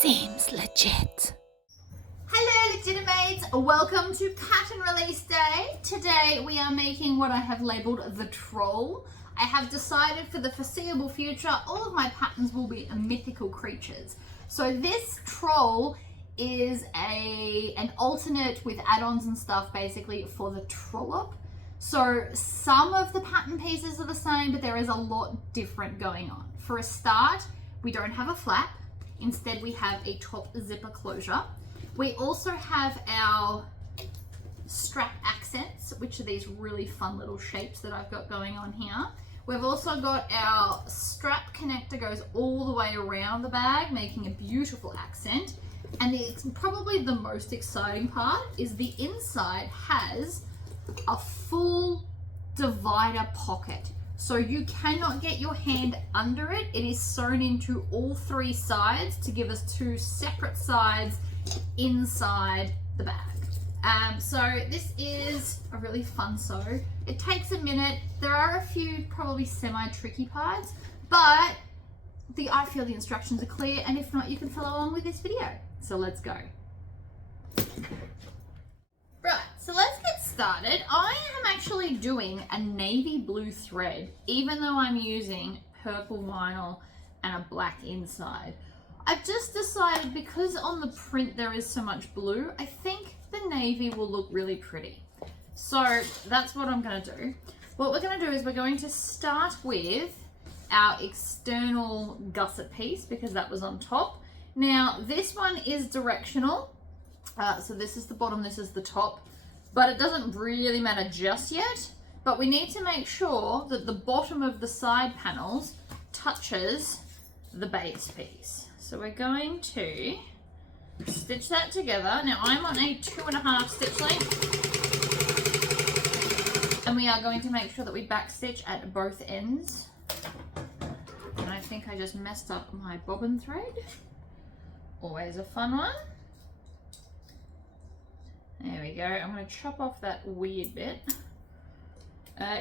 Seems legit. Hello Legitimates, welcome to pattern release day. Today we are making what I have labelled the troll. I have decided for the foreseeable future all of my patterns will be mythical creatures. So this troll is an alternate with add-ons and stuff basically for the trollop. So some of the pattern pieces are the same, but there is a lot different going on. For a start, we don't have a flap. Instead, we have a top zipper closure. We also have our strap accents, which are these really fun little shapes that I've got going on here. We've also got our strap connector goes all the way around the bag, making a beautiful accent. And probably the most exciting part is the inside has a full divider pocket. So you cannot get your hand under it. It is sewn into all three sides to give us two separate sides inside the bag. So this is a really fun sew. It takes a minute. There are a few probably semi-tricky parts, but I feel the instructions are clear, and if not, you can follow along with this video. So let's go. Right, so let's get started. I am actually doing a navy blue thread, even though I'm using purple vinyl and a black inside. I've just decided, because on the print there is so much blue, I think the navy will look really pretty. So that's what I'm going to do. What we're going to do is we're going to start with our external gusset piece, because that was on top. Now this one is directional. So this is the bottom, this is the top, but it doesn't really matter just yet. But we need to make sure that the bottom of the side panels touches the base piece. So we're going to stitch that together. Now I'm on a 2.5 stitch length, and we are going to make sure that we back stitch at both ends. And I think I just messed up my bobbin thread. Always a fun one. There we go. I'm going to chop off that weird bit.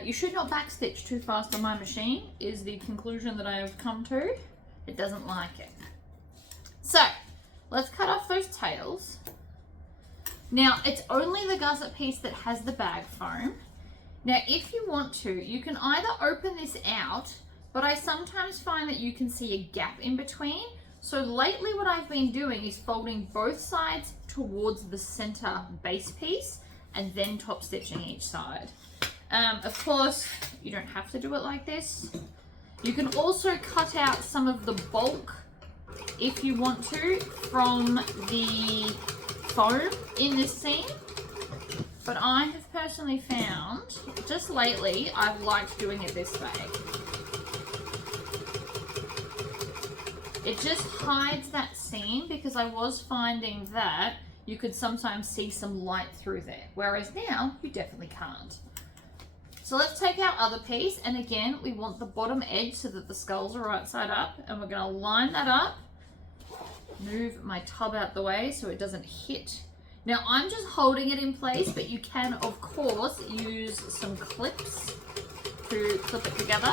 You should not backstitch too fast on my machine, is the conclusion that I have come to. It doesn't like it. So let's cut off those tails. Now it's only the gusset piece that has the bag foam. Now if you want to, you can either open this out, but I sometimes find that you can see a gap in between. So lately what I've been doing is folding both sides towards the center base piece and then top stitching each side. Of course, you don't have to do it like this. You can also cut out some of the bulk, if you want to, from the foam in this seam. But I have personally found, just lately, I've liked doing it this way. It just hides that seam, because I was finding that you could sometimes see some light through there, whereas now you definitely can't. So let's take our other piece, and again we want the bottom edge so that the skulls are right side up, and we're going to line that up. Move my tub out the way so it doesn't hit. Now I'm just holding it in place, but you can of course use some clips to clip it together.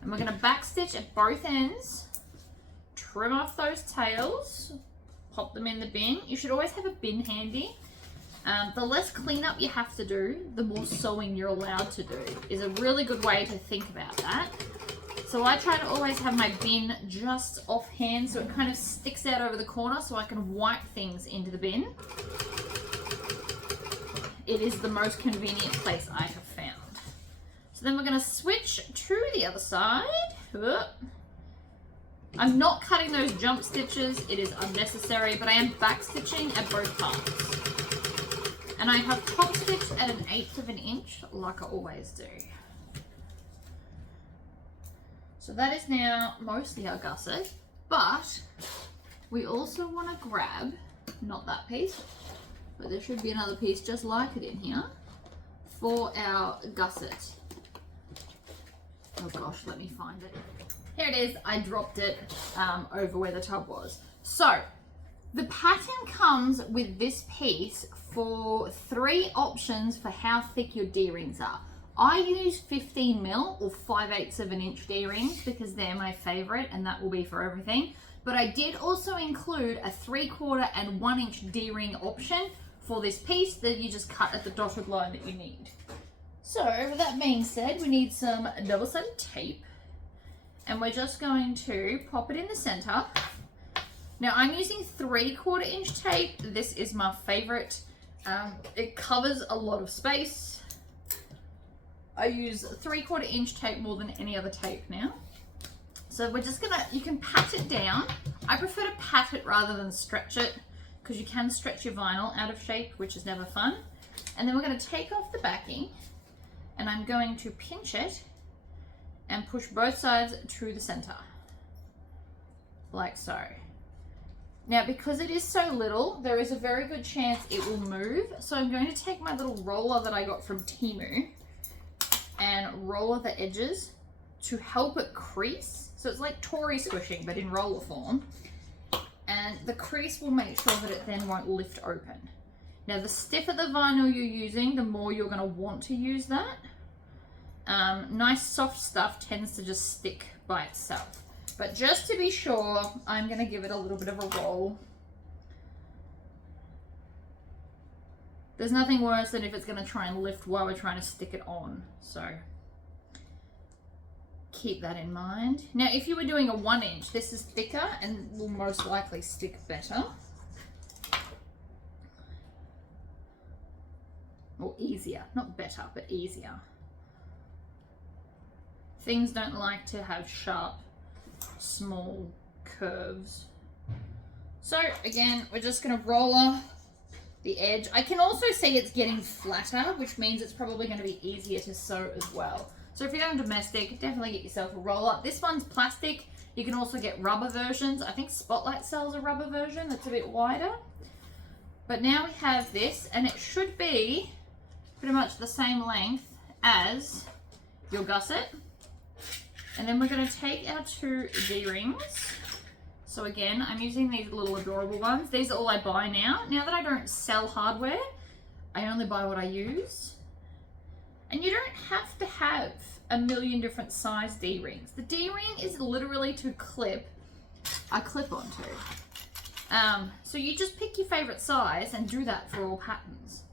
And we're going to back stitch at both ends, trim off those tails, pop them in the bin. You should always have a bin handy. The less cleanup you have to do, the more sewing you're allowed to do, is a really good way to think about that. So I try to always have my bin just offhand so it kind of sticks out over the corner so I can wipe things into the bin. It is the most convenient place I have found. So then we're going to switch to the other side. I'm not cutting those jump stitches, it is unnecessary, but I am back stitching at both parts. And I have top stitched at 1/8 of an inch, like I always do. So that is now mostly our gusset, but we also want to grab, not that piece, but there should be another piece just like it in here, for our gusset. Oh gosh, let me find it. Here it is. I dropped it over where the tub was. So the pattern comes with this piece for 3 options for how thick your D-rings are. I use 15 mil or 5/8 of an inch D-rings because they're my favorite and that will be for everything. But I did also include a 3/4 and 1 inch D-ring option for this piece that you just cut at the dotted line that you need. So with that being said, we need some double-sided tape and we're just going to pop it in the center. Now I'm using 3/4 inch tape. This is my favorite. It covers a lot of space. I use 3/4 inch tape more than any other tape now. So we're just gonna, you can pat it down. I prefer to pat it rather than stretch it because you can stretch your vinyl out of shape, which is never fun. And then we're gonna take off the backing and I'm going to pinch it and push both sides to the center, like so. Now, because it is so little, there is a very good chance it will move. So I'm going to take my little roller that I got from Temu and roller the edges to help it crease. So it's like Tory squishing, but in roller form. And the crease will make sure that it then won't lift open. Now, the stiffer the vinyl you're using, the more you're gonna want to use that. Nice soft stuff tends to just stick by itself. But just to be sure, I'm gonna give it a little bit of a roll. There's nothing worse than if it's gonna try and lift while we're trying to stick it on. So keep that in mind. Now, if you were doing a 1 inch, this is thicker and will most likely stick better. Or easier, not better, but easier. Things don't like to have sharp, small curves. So again, we're just gonna roller the edge. I can also see it's getting flatter, which means it's probably gonna be easier to sew as well. So if you're going domestic, definitely get yourself a roller. This one's plastic. You can also get rubber versions. I think Spotlight sells a rubber version that's a bit wider. But now we have this, and it should be pretty much the same length as your gusset. And then we're going to take our 2 D-rings. So again, I'm using these little adorable ones. These are all I buy now. Now that I don't sell hardware, I only buy what I use. And you don't have to have a million different size D-rings. The D-ring is literally to clip a clip onto. So you just pick your favorite size and do that for all patterns.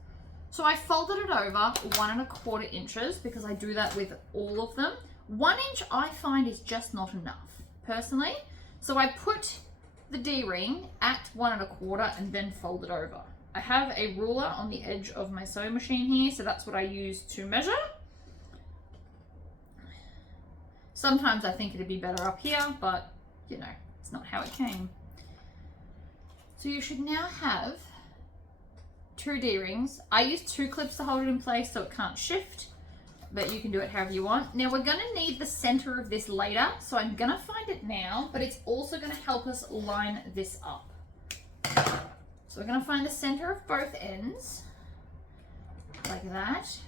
So I folded it over 1 1/4 inches because I do that with all of them. 1 inch I find is just not enough, personally. So I put the D-ring at 1 1/4 and then fold it over. I have a ruler on the edge of my sewing machine here, so that's what I use to measure. Sometimes I think it'd be better up here, but you know, it's not how it came. So you should now have 2 D-rings. I use 2 clips to hold it in place so it can't shift, but you can do it however you want. Now we're gonna need the center of this later, so I'm gonna find it now, but it's also gonna help us line this up. So we're going to find the center of both ends, like that.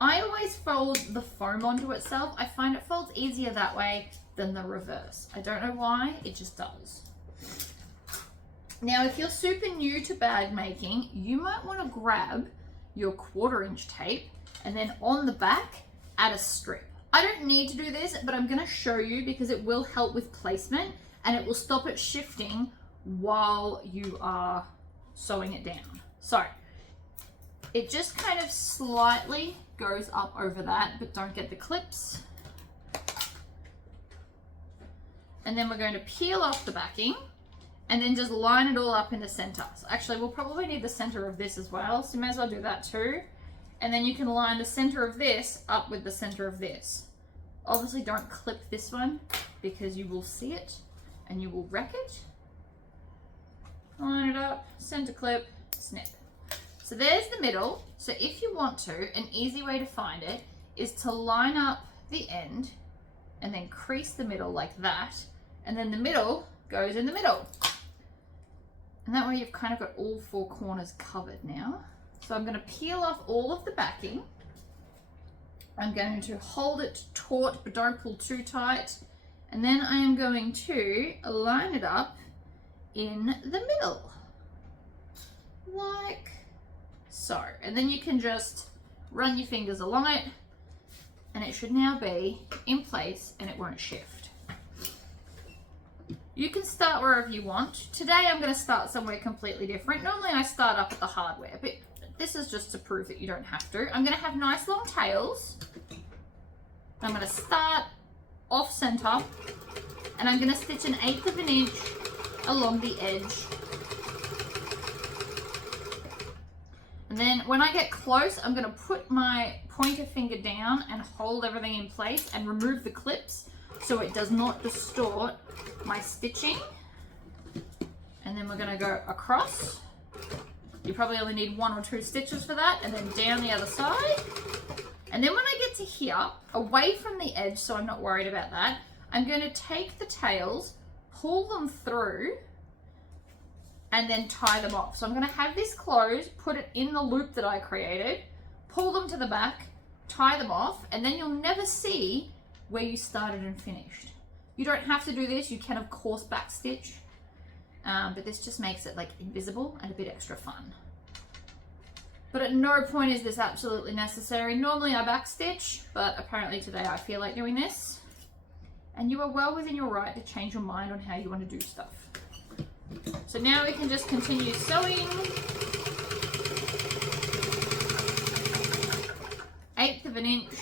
I always fold the foam onto itself. I find it folds easier that way than the reverse. I don't know why, it just does. Now, if you're super new to bag making, you might want to grab your 1/4 inch tape and then on the back, add a strip. I don't need to do this, but I'm going to show you because it will help with placement and it will stop it shifting while you are sewing it down. So it just kind of slightly goes up over that, but don't get the clips. And then we're going to peel off the backing and then just line it all up in the center. So actually we'll probably need the center of this as well, so you may as well do that too. And then you can line the center of this up with the center of this. Obviously don't clip this one because you will see it and you will wreck it. Line it up, center clip, snip. So there's the middle. So if you want to, an easy way to find it is to line up the end and then crease the middle like that. And then the middle goes in the middle. And that way you've kind of got all 4 corners covered now. So I'm going to peel off all of the backing. I'm going to hold it taut, but don't pull too tight. And then I am going to line it up in the middle, like so. And then you can just run your fingers along it, and it should now be in place and it won't shift. You can start wherever you want. Today I'm going to start somewhere completely different. Normally I start up at the hardware, but this is just to prove that you don't have to. I'm going to have nice long tails. I'm going to start off center, and I'm going to stitch 1/8 of an inch along the edge. And then when I get close, I'm going to put my pointer finger down and hold everything in place and remove the clips so it does not distort my stitching. And then we're going to go across. You probably only need 1 or 2 stitches for that, and then down the other side. And then when I get to here, away from the edge, so I'm not worried about that, I'm going to take the tails, pull them through, and then tie them off. So I'm going to have this closed, put it in the loop that I created, pull them to the back, tie them off, and then you'll never see where you started and finished. You don't have to do this. You can, of course, backstitch, but this just makes it like invisible and a bit extra fun. But at no point is this absolutely necessary. Normally I backstitch, but apparently today I feel like doing this. And you are well within your right to change your mind on how you want to do stuff. So now we can just continue sewing. 1/8 of an inch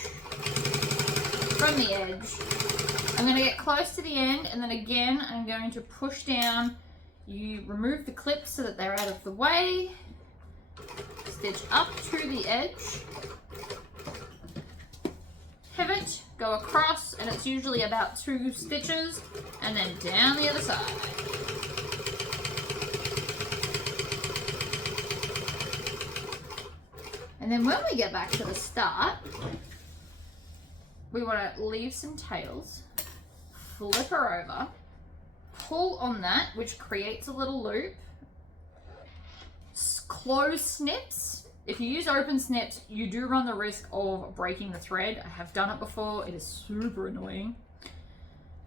from the edge. I'm going to get close to the end, and then again I'm going to push down. You remove the clips so that they're out of the way. Stitch up to the edge. Pivot, go across, and it's usually about 2 stitches, and then down the other side. And then when we get back to the start, we want to leave some tails, flip her over, pull on that, which creates a little loop, close snips. If you use open snips, you do run the risk of breaking the thread. I have done it before. It is super annoying.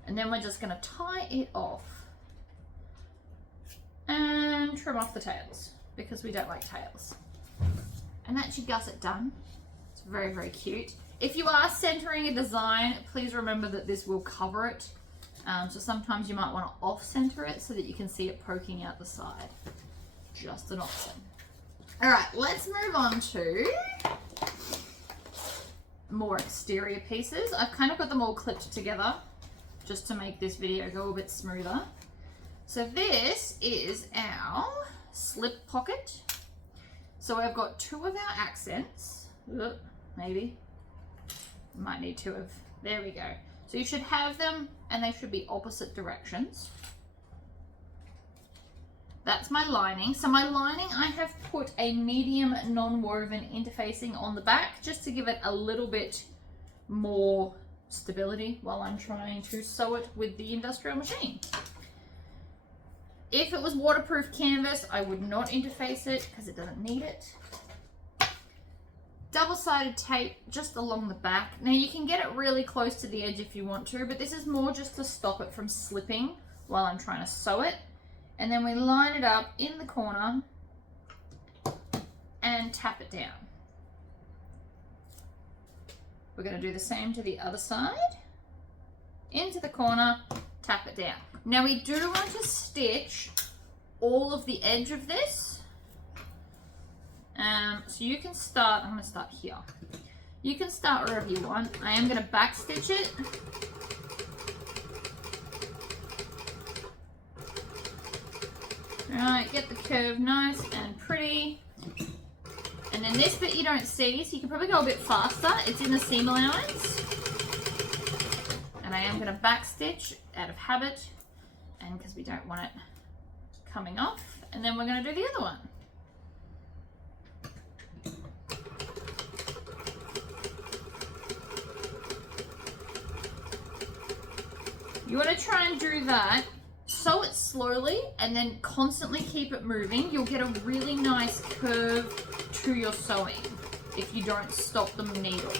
And then we're just going to tie it off and trim off the tails because we don't like tails. And that's your gusset done. It's very, very cute. If you are centering a design, please remember that this will cover it. So sometimes you might want to off-center it so that you can see it poking out the side. Just an option. All right, let's move on to more exterior pieces. I've kind of got them all clipped together just to make this video go a bit smoother. So this is our slip pocket. So I've got 2 of our accents. Maybe. Might need 2 of, there we go. So you should have them and they should be opposite directions. That's my lining. So my lining, I have put a medium non-woven interfacing on the back just to give it a little bit more stability while I'm trying to sew it with the industrial machine. If it was waterproof canvas, I would not interface it because it doesn't need it. Double-sided tape just along the back. Now you can get it really close to the edge if you want to, but this is more just to stop it from slipping while I'm trying to sew it. And then we line it up in the corner and tap it down. We're going to do the same to the other side. Into the corner, tap it down. Now we do want to stitch all of the edge of this. So you can start, I'm going to start here. You can start wherever you want. I am going to back stitch it. Alright, get the curve nice and pretty. And then this bit you don't see, so you can probably go a bit faster. It's in the seam allowance. And I am going to back stitch out of habit, and because we don't want it coming off. And then we're going to do the other one. You want to try and do that. Sew it slowly and then constantly keep it moving. You'll get a really nice curve to your sewing if you don't stop the needle.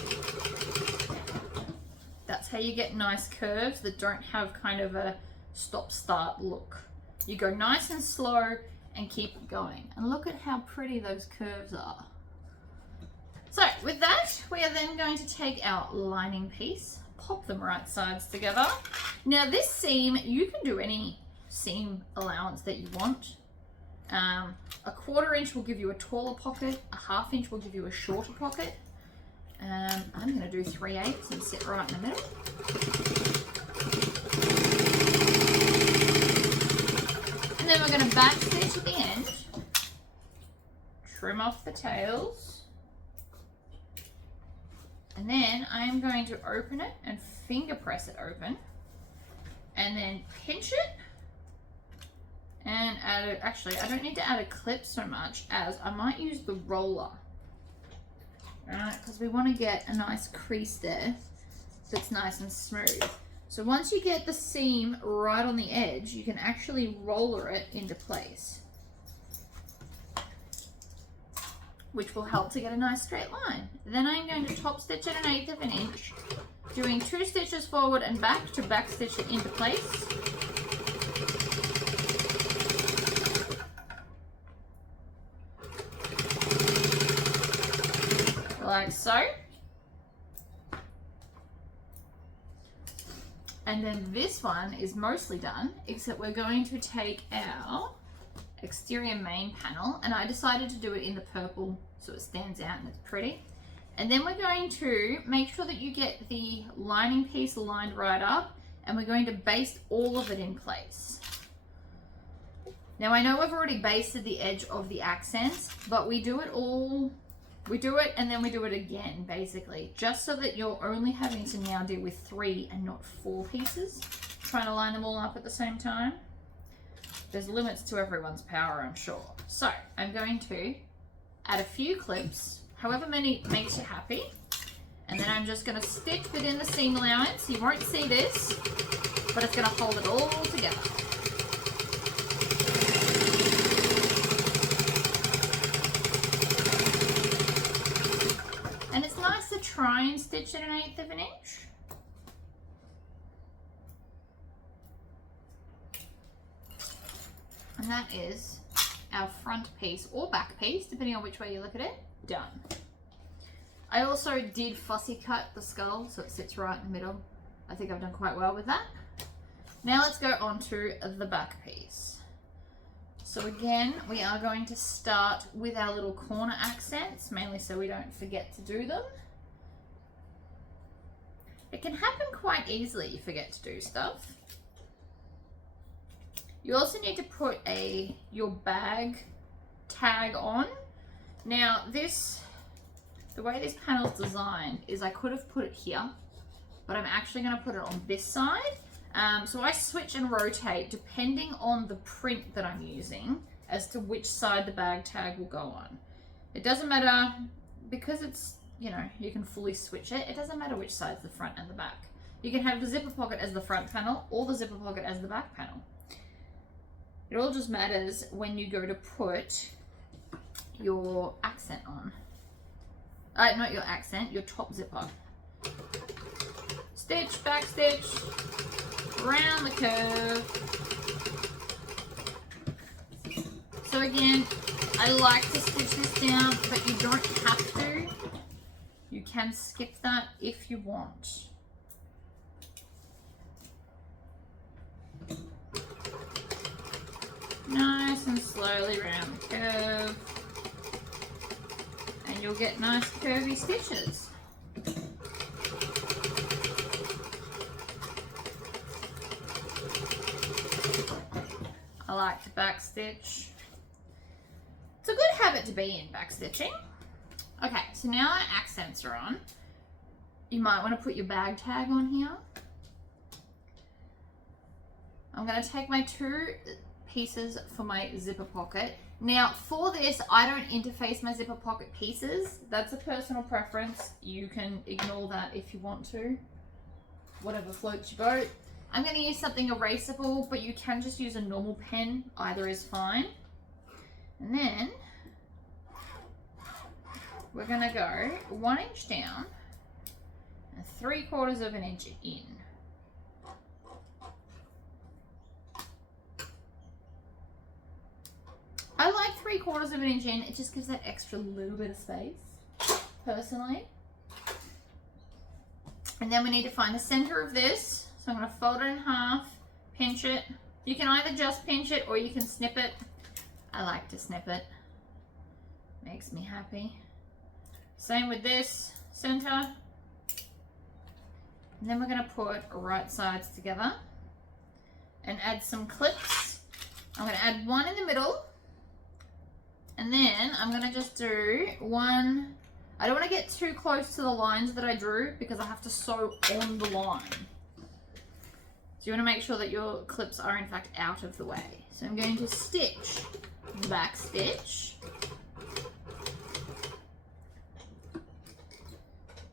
That's how you get nice curves that don't have kind of a stop-start look. You go nice and slow and keep it going. And look at how pretty those curves are. So with that, we are then going to take our lining piece, pop them right sides together. Now this seam, you can do any seam allowance that you want. A 1/4 inch will give you a taller pocket, a 1/2 inch will give you a shorter pocket. I'm going to do 3/8 and sit right in the middle. And then we're going to back stitch at the end, trim off the tails. And then I am going to open it and finger press it open, and then pinch it and add it. Actually, I don't need to add a clip so much as I might use the roller, right? Because we want to get a nice crease there that's nice and smooth. So once you get the seam right on the edge, you can actually roller it into place, which will help to get a nice straight line. Then I'm going to top stitch at 1/8 of an inch, doing 2 stitches forward and back to back stitch it into place. Like so. And then this one is mostly done, except we're going to take our exterior main panel, and I decided to do it in the purple so it stands out and it's pretty. And then we're going to make sure that you get the lining piece lined right up, and we're going to baste all of it in place. Now I know I've already basted the edge of the accents, but we do it and then we do it again, basically, just so that you're only having to now deal with 3 and not 4 pieces, trying to line them all up at the same time. There's limits to everyone's power, I'm sure. So I'm going to add a few clips, however many makes you happy, and then I'm just going to stitch within the seam allowance. You won't see this, but it's going to hold it all together. And it's nice to try and stitch at 1/8 of an inch. And that is our front piece or back piece, depending on which way you look at it, done. I also did fussy cut the skull so it sits right in the middle. I think I've done quite well with that. Now let's go on to the back piece. So again, we are going to start with our little corner accents, mainly so we don't forget to do them. It can happen quite easily, you forget to do stuff. You also need to put your bag tag on. Now the way this panel's designed is I could have put it here, but I'm actually going to put it on this side. So I switch and rotate depending on the print that I'm using as to which side the bag tag will go on. It doesn't matter, because it's, you know, you can fully switch it. It doesn't matter which side's the front and the back. You can have the zipper pocket as the front panel or the zipper pocket as the back panel. It all just matters when you go to put your accent on. Not your accent, your top zipper. Stitch, back stitch, around the curve. So again, I like to stitch this down, but you don't have to. You can skip that if you want. Nice and slowly around the curve, and you'll get nice curvy stitches. I like to back stitch. It's a good habit to be in, back stitching. Okay, so now our accents are on. You might want to put your bag tag on here. I'm going to take my 2 pieces for my zipper pocket. Now for this, I don't interface my zipper pocket pieces. That's a personal preference. You can ignore that if you want to. Whatever floats your boat. I'm going to use something erasable, but you can just use a normal pen. Either is fine. And then we're going to go 1 inch down and 3/4 of an inch in. I like 3/4 of an inch in. It just gives that extra little bit of space. personally. And then we need to find the center of this. So I'm going to fold it in half, pinch it. You can either just pinch it or you can snip it. I like to snip it. Makes me happy. Same with this center. And then we're going to put right sides together and add some clips. I'm going to add one in the middle. And then I'm going to just do one. I don't want to get too close to the lines that I drew because I have to sew on the line. So you want to make sure that your clips are in fact out of the way. So I'm going to stitch, back stitch.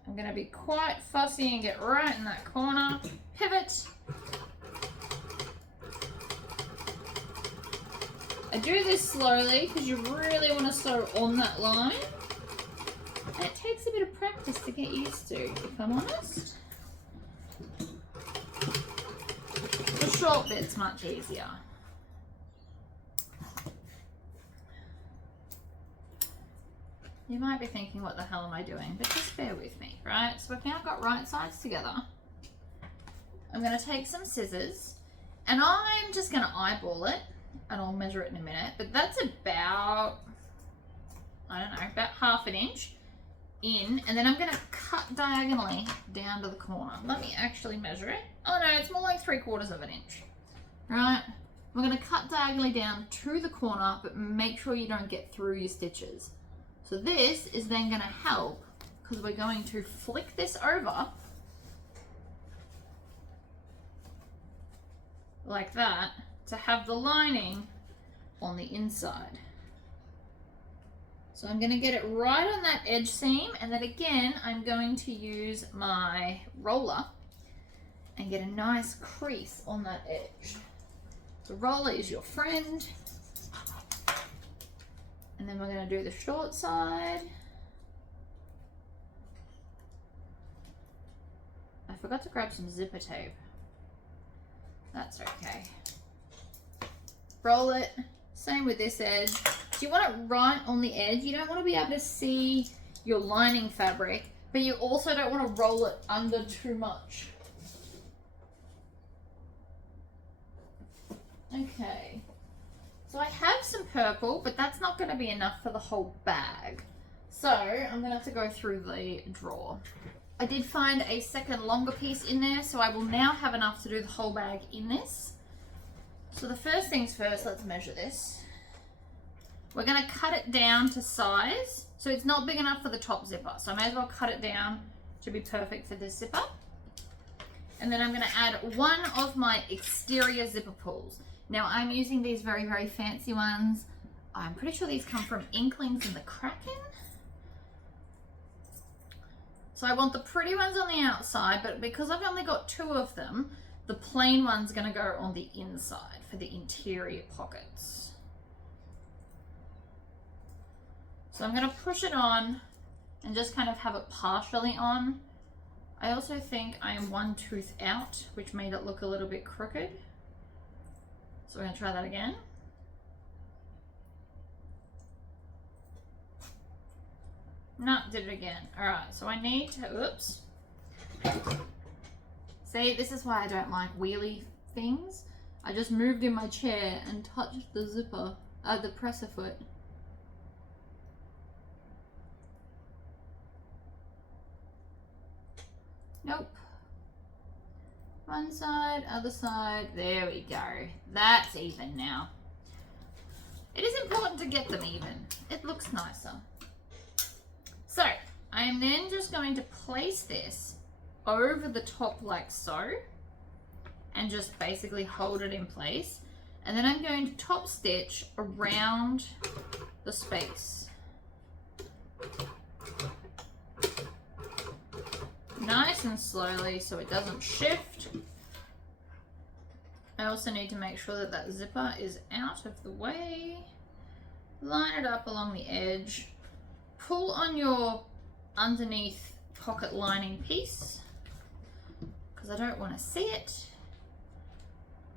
I'm going to be quite fussy and get right in that corner. Pivot. I do this slowly because you really want to sew on that line. And it takes a bit of practice to get used to, if I'm honest. The short bit's much easier. You might be thinking, what the hell am I doing? But just bear with me, right? So we've now got right sides together. I'm going to take some scissors and I'm just going to eyeball it and I'll measure it in a minute. But that's about, I don't know, about half an inch in. And then I'm going to cut diagonally down to the corner. Let me actually measure it. Oh no, it's more like 3/4 of an inch, right? We're going to cut diagonally down to the corner, but make sure you don't get through your stitches. So this is then going to help because we're going to flick this over like that to have the lining on the inside. So I'm going to get it right on that edge seam, and then again I'm going to use my roller and get a nice crease on that edge. The roller is your friend. And then we're going to do the short side. I forgot to grab some zipper tape. That's okay. Roll it. Same with this edge. So you want it right on the edge. You don't want to be able to see your lining fabric, but you also don't want to roll it under too much. Okay. So I have some purple, but that's not going to be enough for the whole bag. So I'm going to have to go through the drawer. I did find a second longer piece in there, so I will now have enough to do the whole bag in this. So the first things first, let's measure this. We're going to cut it down to size. So it's not big enough for the top zipper. So I may as well cut it down to be perfect for this zipper. And then I'm going to add one of my exterior zipper pulls. Now I'm using these very, very fancy ones. I'm pretty sure these come from Inklings and the Kraken. So I want the pretty ones on the outside, but because I've only got 2 of them, the plain one's gonna go on the inside for the interior pockets. So I'm gonna push it on and just kind of have it partially on. I also think I am 1 tooth out, which made it look a little bit crooked. So we're going to try that again. No, did it again. All right, so I need to, oops. See, this is why I don't like wheelie things. I just moved in my chair and touched the zipper, the presser foot. Nope. One side, other side, there we go. That's even now. It is important to get them even. It looks nicer. So, I am then just going to place this over the top like so, and just basically hold it in place. And then I'm going to top stitch around the space. Nice and slowly so it doesn't shift. I also need to make sure that that zipper is out of the way. Line it up along the edge. Pull on your underneath pocket lining piece because I don't want to see it.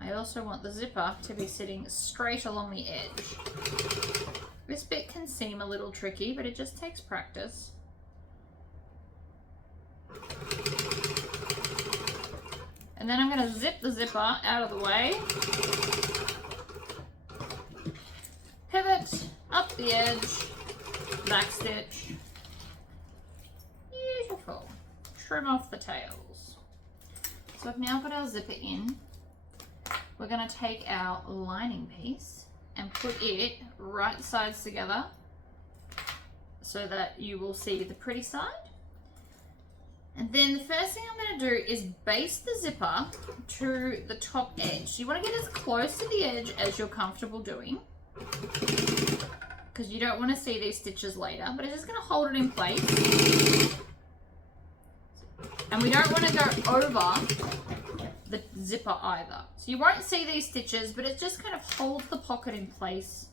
I also want the zipper to be sitting straight along the edge. This bit can seem a little tricky, but it just takes practice. And then I'm going to zip the zipper out of the way. Pivot, up the edge, back stitch. Beautiful. Trim off the tails. So I've now got our zipper in. We're going to take our lining piece and put it right sides together so that you will see the pretty side. And then the first thing I'm going to do is baste the zipper to the top edge. You want to get as close to the edge as you're comfortable doing, because you don't want to see these stitches later, but it's just going to hold it in place. And we don't want to go over the zipper either. So you won't see these stitches, but it just kind of holds the pocket in place.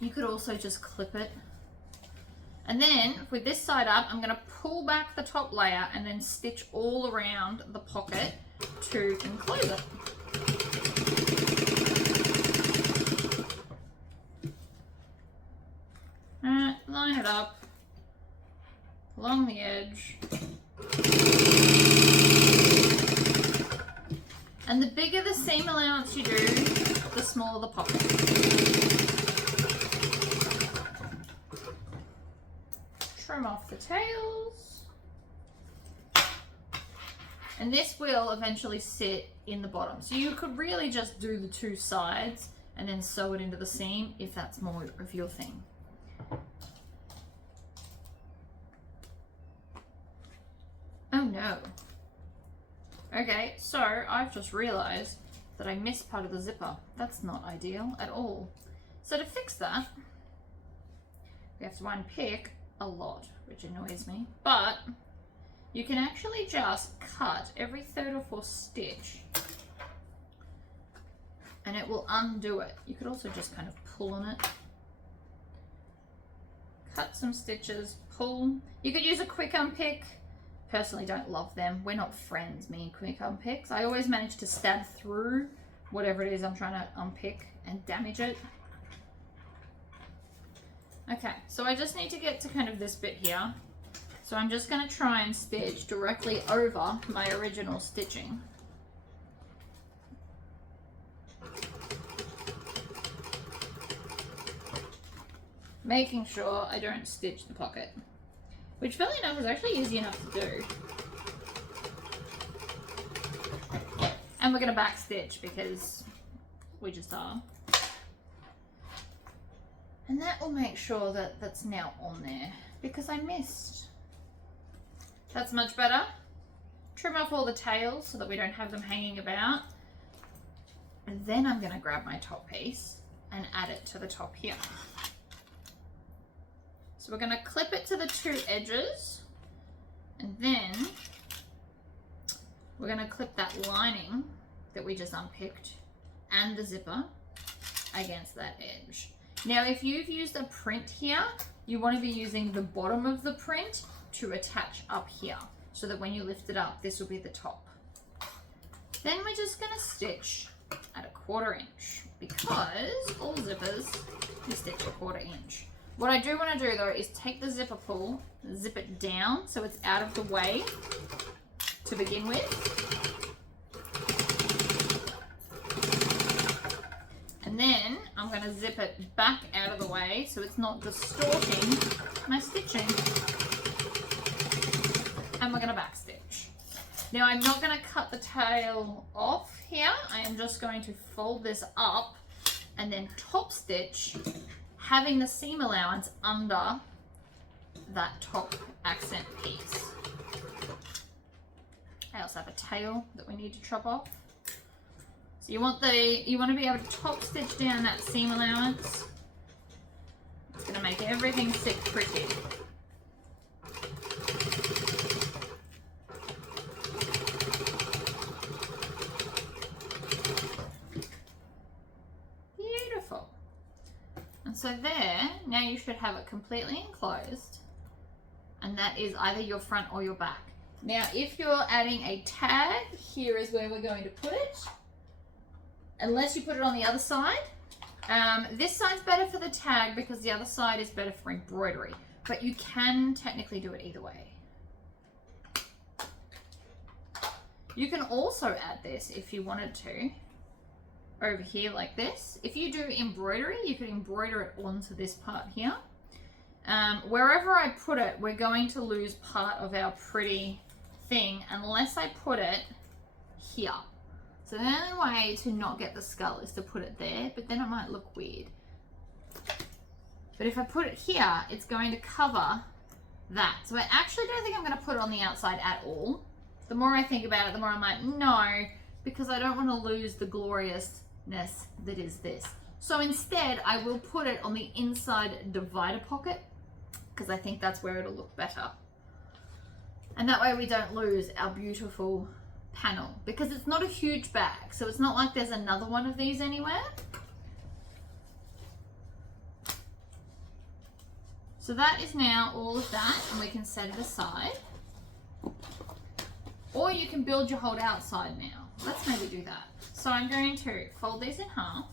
You could also just clip it. And then with this side up, I'm going to pull back the top layer and then stitch all around the pocket to enclose it. Alright, line it up along the edge. And the bigger the seam allowance you do, the smaller the pocket. Trim off the tails. And this will eventually sit in the bottom. So you could really just do the two sides and then sew it into the seam if that's more of your thing. Oh no. Okay, so I've just realized that I missed part of the zipper. That's not ideal at all. So to fix that, we have to unpick a lot, which annoys me, but you can actually just cut every third or fourth stitch and it will undo it. You could also just kind of pull on it. Cut some stitches, pull. You could use a quick unpick. Personally don't love them. We're not friends, me and quick unpicks. I always manage to stab through whatever it is I'm trying to unpick and damage it. Okay, so I just need to get to kind of this bit here. So I'm just going to try and stitch directly over my original stitching. Making sure I don't stitch the pocket, which funnily enough is actually easy enough to do. And we're going to back stitch because we just are. And that will make sure that that's now on there because I missed. That's much better. Trim off all the tails so that we don't have them hanging about. And then I'm going to grab my top piece and add it to the top here. So we're going to clip it to the two edges and then we're going to clip that lining that we just unpicked and the zipper against that edge. Now, if you've used a print here, you want to be using the bottom of the print to attach up here so that when you lift it up, this will be the top. Then we're just going to stitch at 1/4 inch because all zippers you stitch 1/4 inch. What I do want to do though is take the zipper pull, zip it down so it's out of the way to begin with. And then I'm going to zip it back out of the way so it's not distorting my stitching. And we're going to back stitch. Now I'm not going to cut the tail off here. I am just going to fold this up and then top stitch, having the seam allowance under that top accent piece. I also have a tail that we need to chop off. So you want to be able to top stitch down that seam allowance. It's going to make everything sit pretty. Beautiful. And so there, now you should have it completely enclosed, and that is either your front or your back. Now if you're adding a tag, here is where we're going to put it. Unless you put it on the other side. This side's better for the tag because the other side is better for embroidery, but you can technically do it either way. You can also add this if you wanted to over here like this. If you do embroidery, you could embroider it onto this part here. Wherever I put it, we're going to lose part of our pretty thing unless I put it here. So the only way to not get the skull is to put it there, but then it might look weird. But if I put it here, it's going to cover that. So I actually don't think I'm going to put it on the outside at all. The more I think about it, the more I'm like, no, because I don't want to lose the gloriousness that is this. So instead, I will put it on the inside divider pocket because I think that's where it'll look better. And that way we don't lose our beautiful panel because it's not a huge bag. So it's not like there's another one of these anywhere. So that is now all of that, and we can set it aside. Or you can build your whole outside now. Let's maybe do that. So I'm going to fold these in half,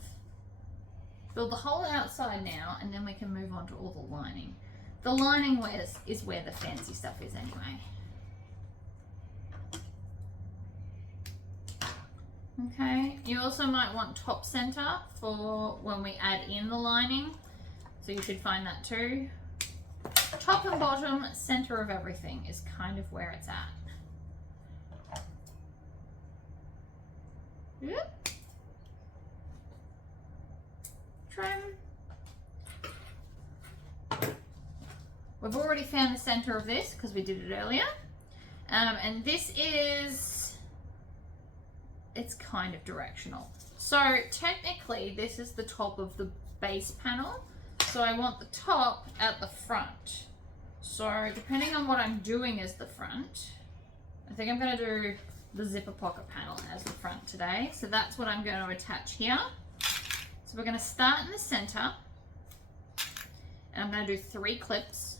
build the whole outside now, and then we can move on to all the lining. The lining is where the fancy stuff is anyway. Okay, you also might want top center for when we add in the lining. So you should find that too. Top and bottom, center of everything is kind of where it's at. Yep. Trim. We've already found the center of this because we did it earlier. And this is, it's kind of directional. So technically this is the top of the base panel. So I want the top at the front. So depending on what I'm doing as the front, I think I'm going to do the zipper pocket panel as the front today. So that's what I'm going to attach here. So we're going to start in the center. And I'm going to do 3 clips.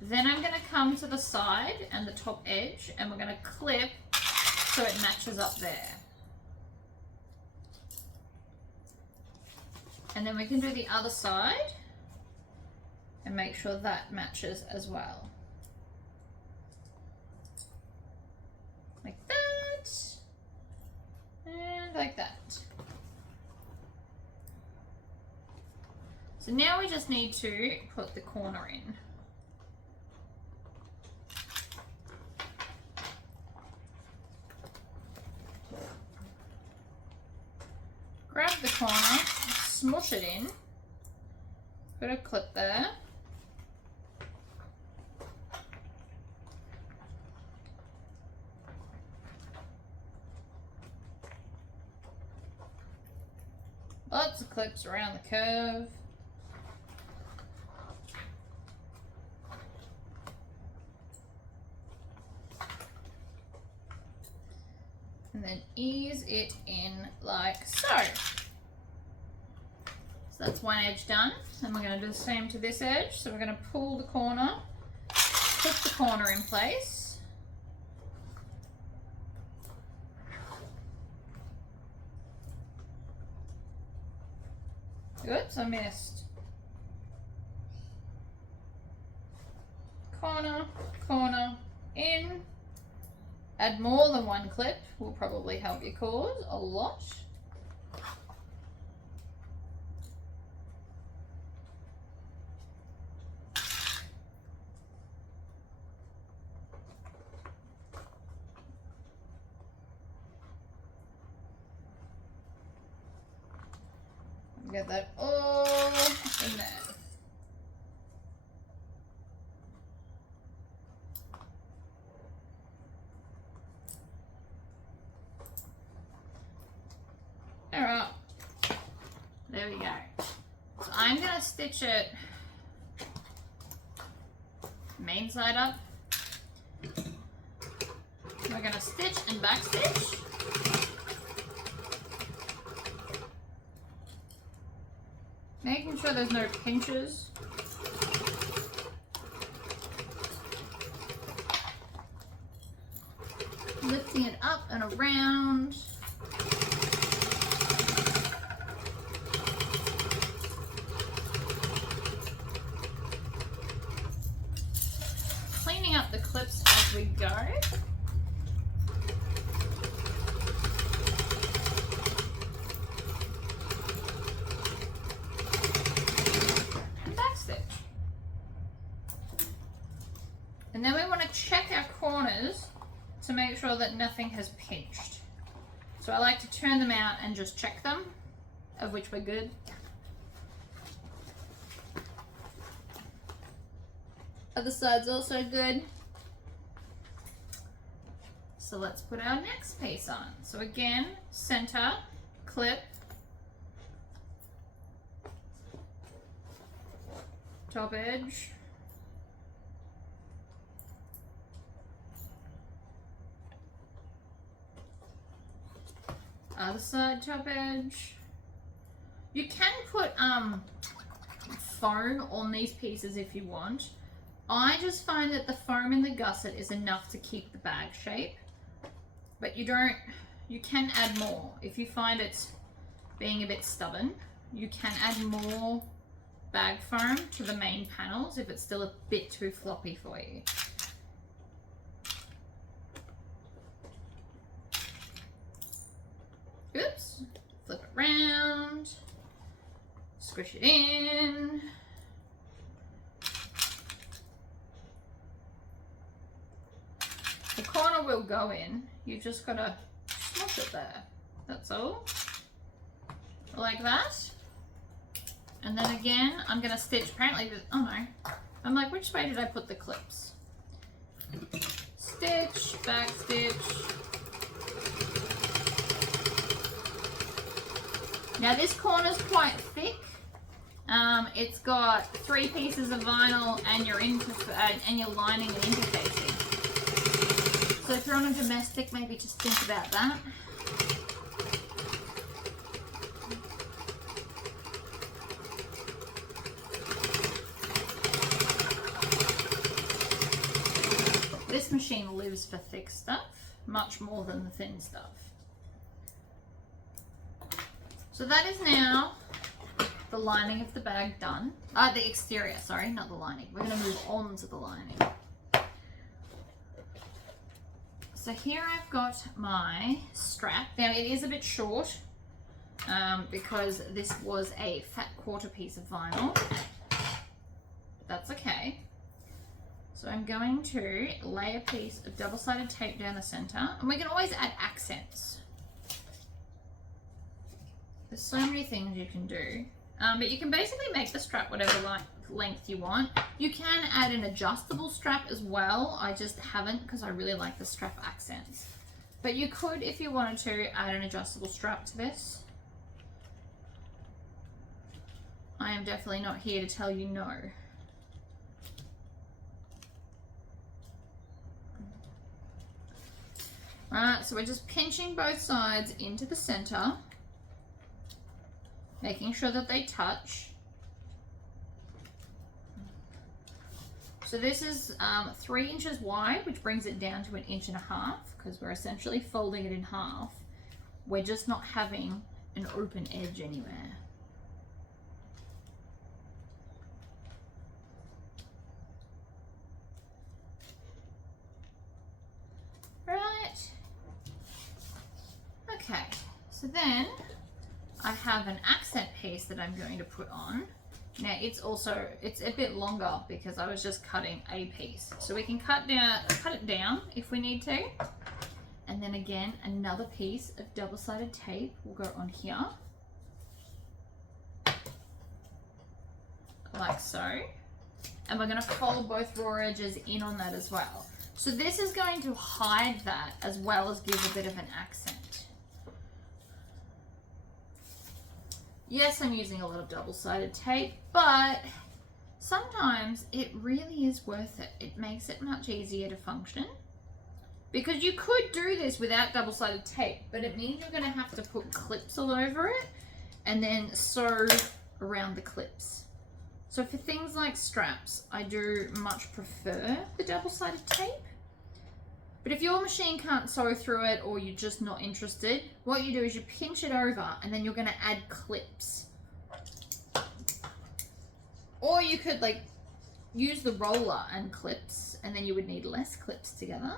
Then I'm going to come to the side and the top edge, and we're going to clip so it matches up there. And then we can do the other side and make sure that matches as well. Like that. And like that. So now we just need to put the corner in. Grab the corner, smush it in, put a clip there. Lots of clips around the curve. And then ease it in like so. So that's one edge done. And we're going to do the same to this edge. So we're going to pull the corner, put the corner in place. Oops, I missed. Corner, corner, in. Add more than 1 clip will probably help your cause a lot. Get that all in there. Alright, there we go. So I'm going to stitch it main side up. We're going to stitch and back stitch. Making sure there's no pinches. Lifting it up and around. Cleaning up the clips as we go. sure that nothing has pinched. So I like to turn them out and just check them, of which we're good. Other side's also good. So let's put our next piece on. So again, center, clip, top edge, other side, top edge. You can put foam on these pieces if you want. I just find that the foam in the gusset is enough to keep the bag shape, but you can add more. If you find it's being a bit stubborn, you can add more bag foam to the main panels if it's still a bit too floppy for you. Oops, flip it around, squish it in. The corner will go in, you've just got to smush it there, that's all, like that. And then again, I'm going to stitch, apparently, oh no, I'm like, which way did I put the clips? Stitch, back stitch. Now this corner's quite thick. It's got 3 pieces of vinyl and your lining and interfacing. So if you're on a domestic, maybe just think about that. This machine lives for thick stuff, much more than the thin stuff. So that is now the lining of the bag done. The exterior, sorry, not the lining. We're going to move on to the lining. So here I've got my strap. Now it is a bit short because this was a fat quarter piece of vinyl. That's okay. So I'm going to lay a piece of double-sided tape down the center, and we can always add accents. There's so many things you can do, but you can basically make the strap whatever length you want. You can add an adjustable strap as well. I just haven't because I really like the strap accents. But you could, if you wanted to, add an adjustable strap to this. I am definitely not here to tell you no. Alright, so we're just pinching both sides into the center, making sure that they touch. So this is 3 inches wide, which brings it down to 1.5 inches because we're essentially folding it in half. We're just not having an open edge anywhere. Right. Okay, so then I have an accent piece that I'm going to put on. Now it's a bit longer because I was just cutting a piece. So we can cut it down if we need to. And then again, another piece of double-sided tape will go on here. Like so. And we're going to fold both raw edges in on that as well. So this is going to hide that as well as give a bit of an accent. Yes, I'm using a lot of double-sided tape, but sometimes it really is worth it. It makes it much easier to function. Because you could do this without double-sided tape, but it means you're going to have to put clips all over it and then sew around the clips. So for things like straps, I do much prefer the double-sided tape. But if your machine can't sew through it or you're just not interested, what you do is you pinch it over and then you're going to add clips. Or you could like use the roller and clips, and then you would need less clips together.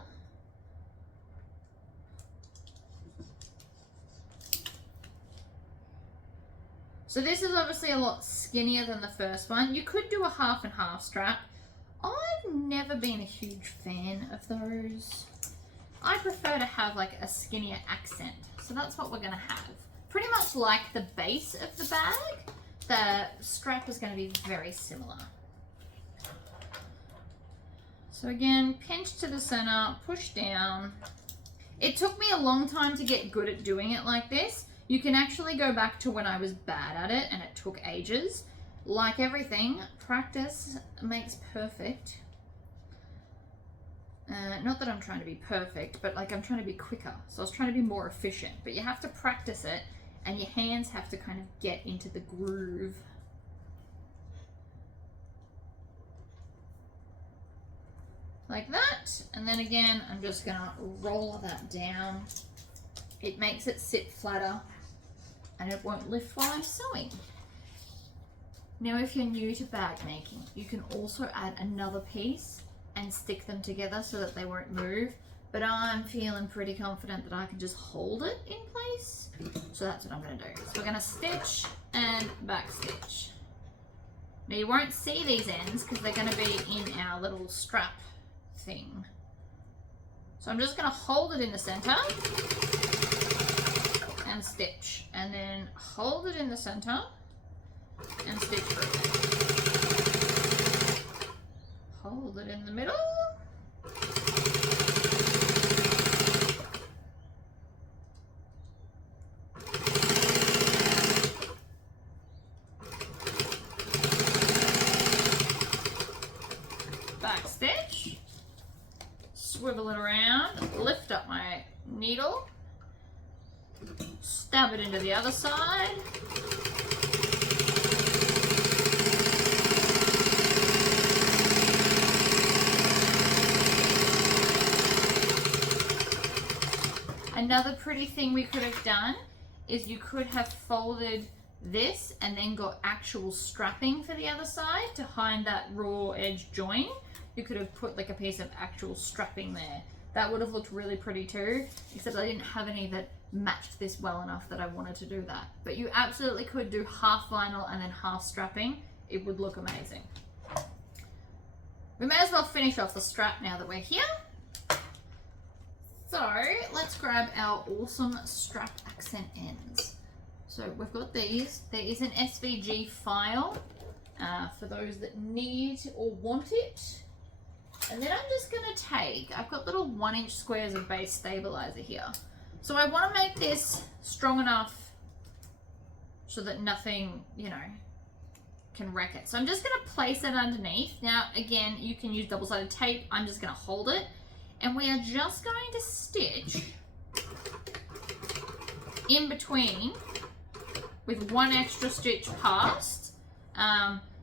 So this is obviously a lot skinnier than the first one. You could do a half and half strap. I've never been a huge fan of those. I prefer to have like a skinnier accent. So that's what we're gonna have. Pretty much like the base of the bag, the strap is gonna be very similar. So again, pinch to the center, push down. It took me a long time to get good at doing it like this. You can actually go back to when I was bad at it and it took ages. Like everything, practice makes perfect. Not that I'm trying to be perfect, but like I'm trying to be quicker. So I was trying to be more efficient, but you have to practice it and your hands have to kind of get into the groove. Like that. And then again, I'm just gonna roll that down. It makes it sit flatter and it won't lift while I'm sewing. Now, if you're new to bag making, you can also add another piece and stick them together so that they won't move. But I'm feeling pretty confident that I can just hold it in place. So that's what I'm gonna do. So we're gonna stitch and back stitch. Now you won't see these ends because they're gonna be in our little strap thing. So I'm just gonna hold it in the center and stitch, and then hold it in the center and stitch through. Hold it in the middle. Back stitch. Swivel it around, lift up my needle, stab it into the other side. Another pretty thing we could have done is you could have folded this and then got actual strapping for the other side to hide that raw edge join. You could have put like a piece of actual strapping there. That would have looked really pretty too, except I didn't have any that matched this well enough that I wanted to do that. But you absolutely could do half vinyl and then half strapping. It would look amazing. We may as well finish off the strap now that we're here. So let's grab our awesome strap accent ends. So we've got these. There is an SVG file for those that need or want it. And then I'm just gonna take, I've got little 1-inch squares of base stabilizer here. So I wanna make this strong enough so that nothing, you know, can wreck it. So I'm just gonna place it underneath. Now, again, you can use double-sided tape. I'm just gonna hold it. And we are just going to stitch in between with one extra stitch past.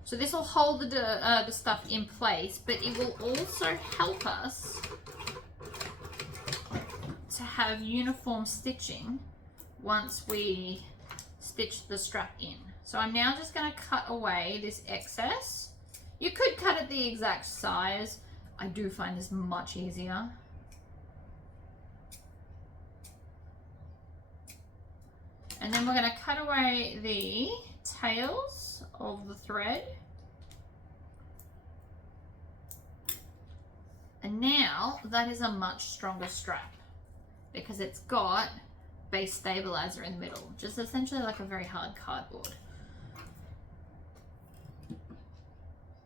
So this will hold the stuff in place, but it will also help us to have uniform stitching once we stitch the strap in. So I'm now just going to cut away this excess. You could cut it the exact size. I do find this much easier. And then we're going to cut away the tails of the thread. And now that is a much stronger strap because it's got base stabilizer in the middle, just essentially like a very hard cardboard.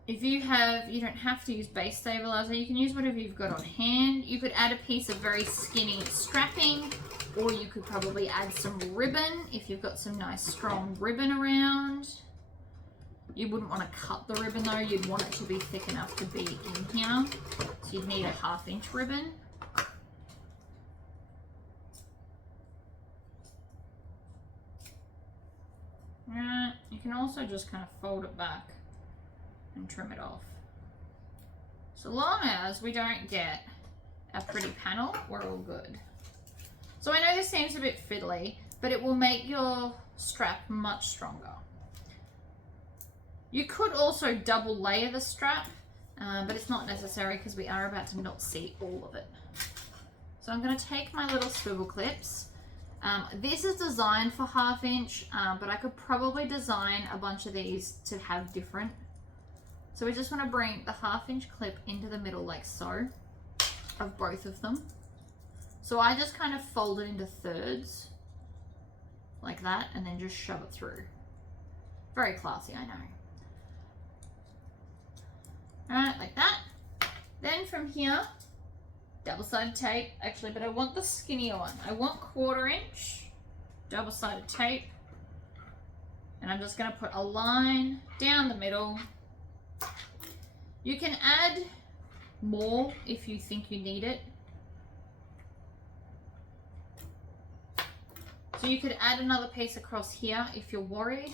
If you don't have to use base stabilizer, you can use whatever you've got on hand. You could add a piece of very skinny strapping, or you could probably add some ribbon if you've got some nice strong ribbon around. You wouldn't want to cut the ribbon though, you'd want it to be thick enough to be in here. So you'd need a 1/2-inch ribbon. Alright, you can also just kind of fold it back and trim it off. So long as we don't get a pretty panel, we're all good. So I know this seems a bit fiddly, but it will make your strap much stronger. You could also double layer the strap, but it's not necessary because we are about to not see all of it. So I'm going to take my little swivel clips. This is designed for 1/2-inch, but I could probably design a bunch of these to have different. So we just want to bring the 1/2-inch clip into the middle like so, of both of them. So I just kind of fold it into thirds like that and then just shove it through. Very classy, I know. Alright, like that. Then from here, double-sided tape, actually, but I want the skinnier one. I want 1/4 inch double-sided tape. And I'm just going to put a line down the middle. You can add more if you think you need it. So you could add another piece across here if you're worried.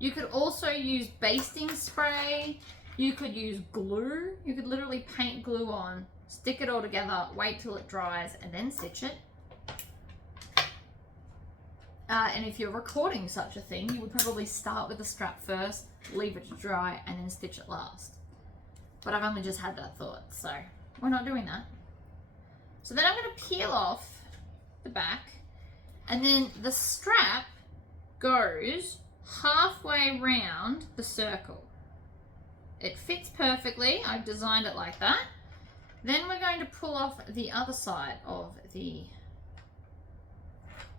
You could also use basting spray. You could use glue. You could literally paint glue on, stick it all together, wait till it dries, and then stitch it. And if you're recording such a thing, you would probably start with the strap first, leave it to dry, and then stitch it last. But I've only just had that thought, so we're not doing that. So then I'm going to peel off the back, and then the strap goes halfway round the circle. It fits perfectly. I've designed it like that. Then we're going to pull off the other side of the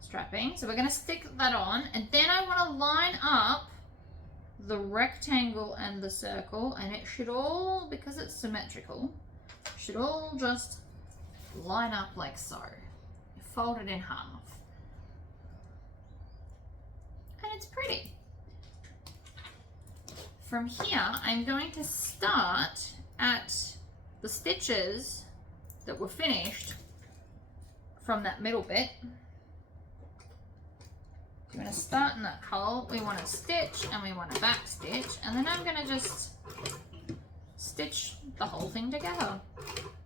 strapping. So we're going to stick that on, and then I want to line up the rectangle and the circle, and it should all, because it's symmetrical, should all just line up like so. Fold it in half. And it's pretty. From here, I'm going to start at the stitches that were finished from that middle bit. You want to start in that hole, we want to stitch and we want to back stitch, and then I'm going to just stitch the whole thing together.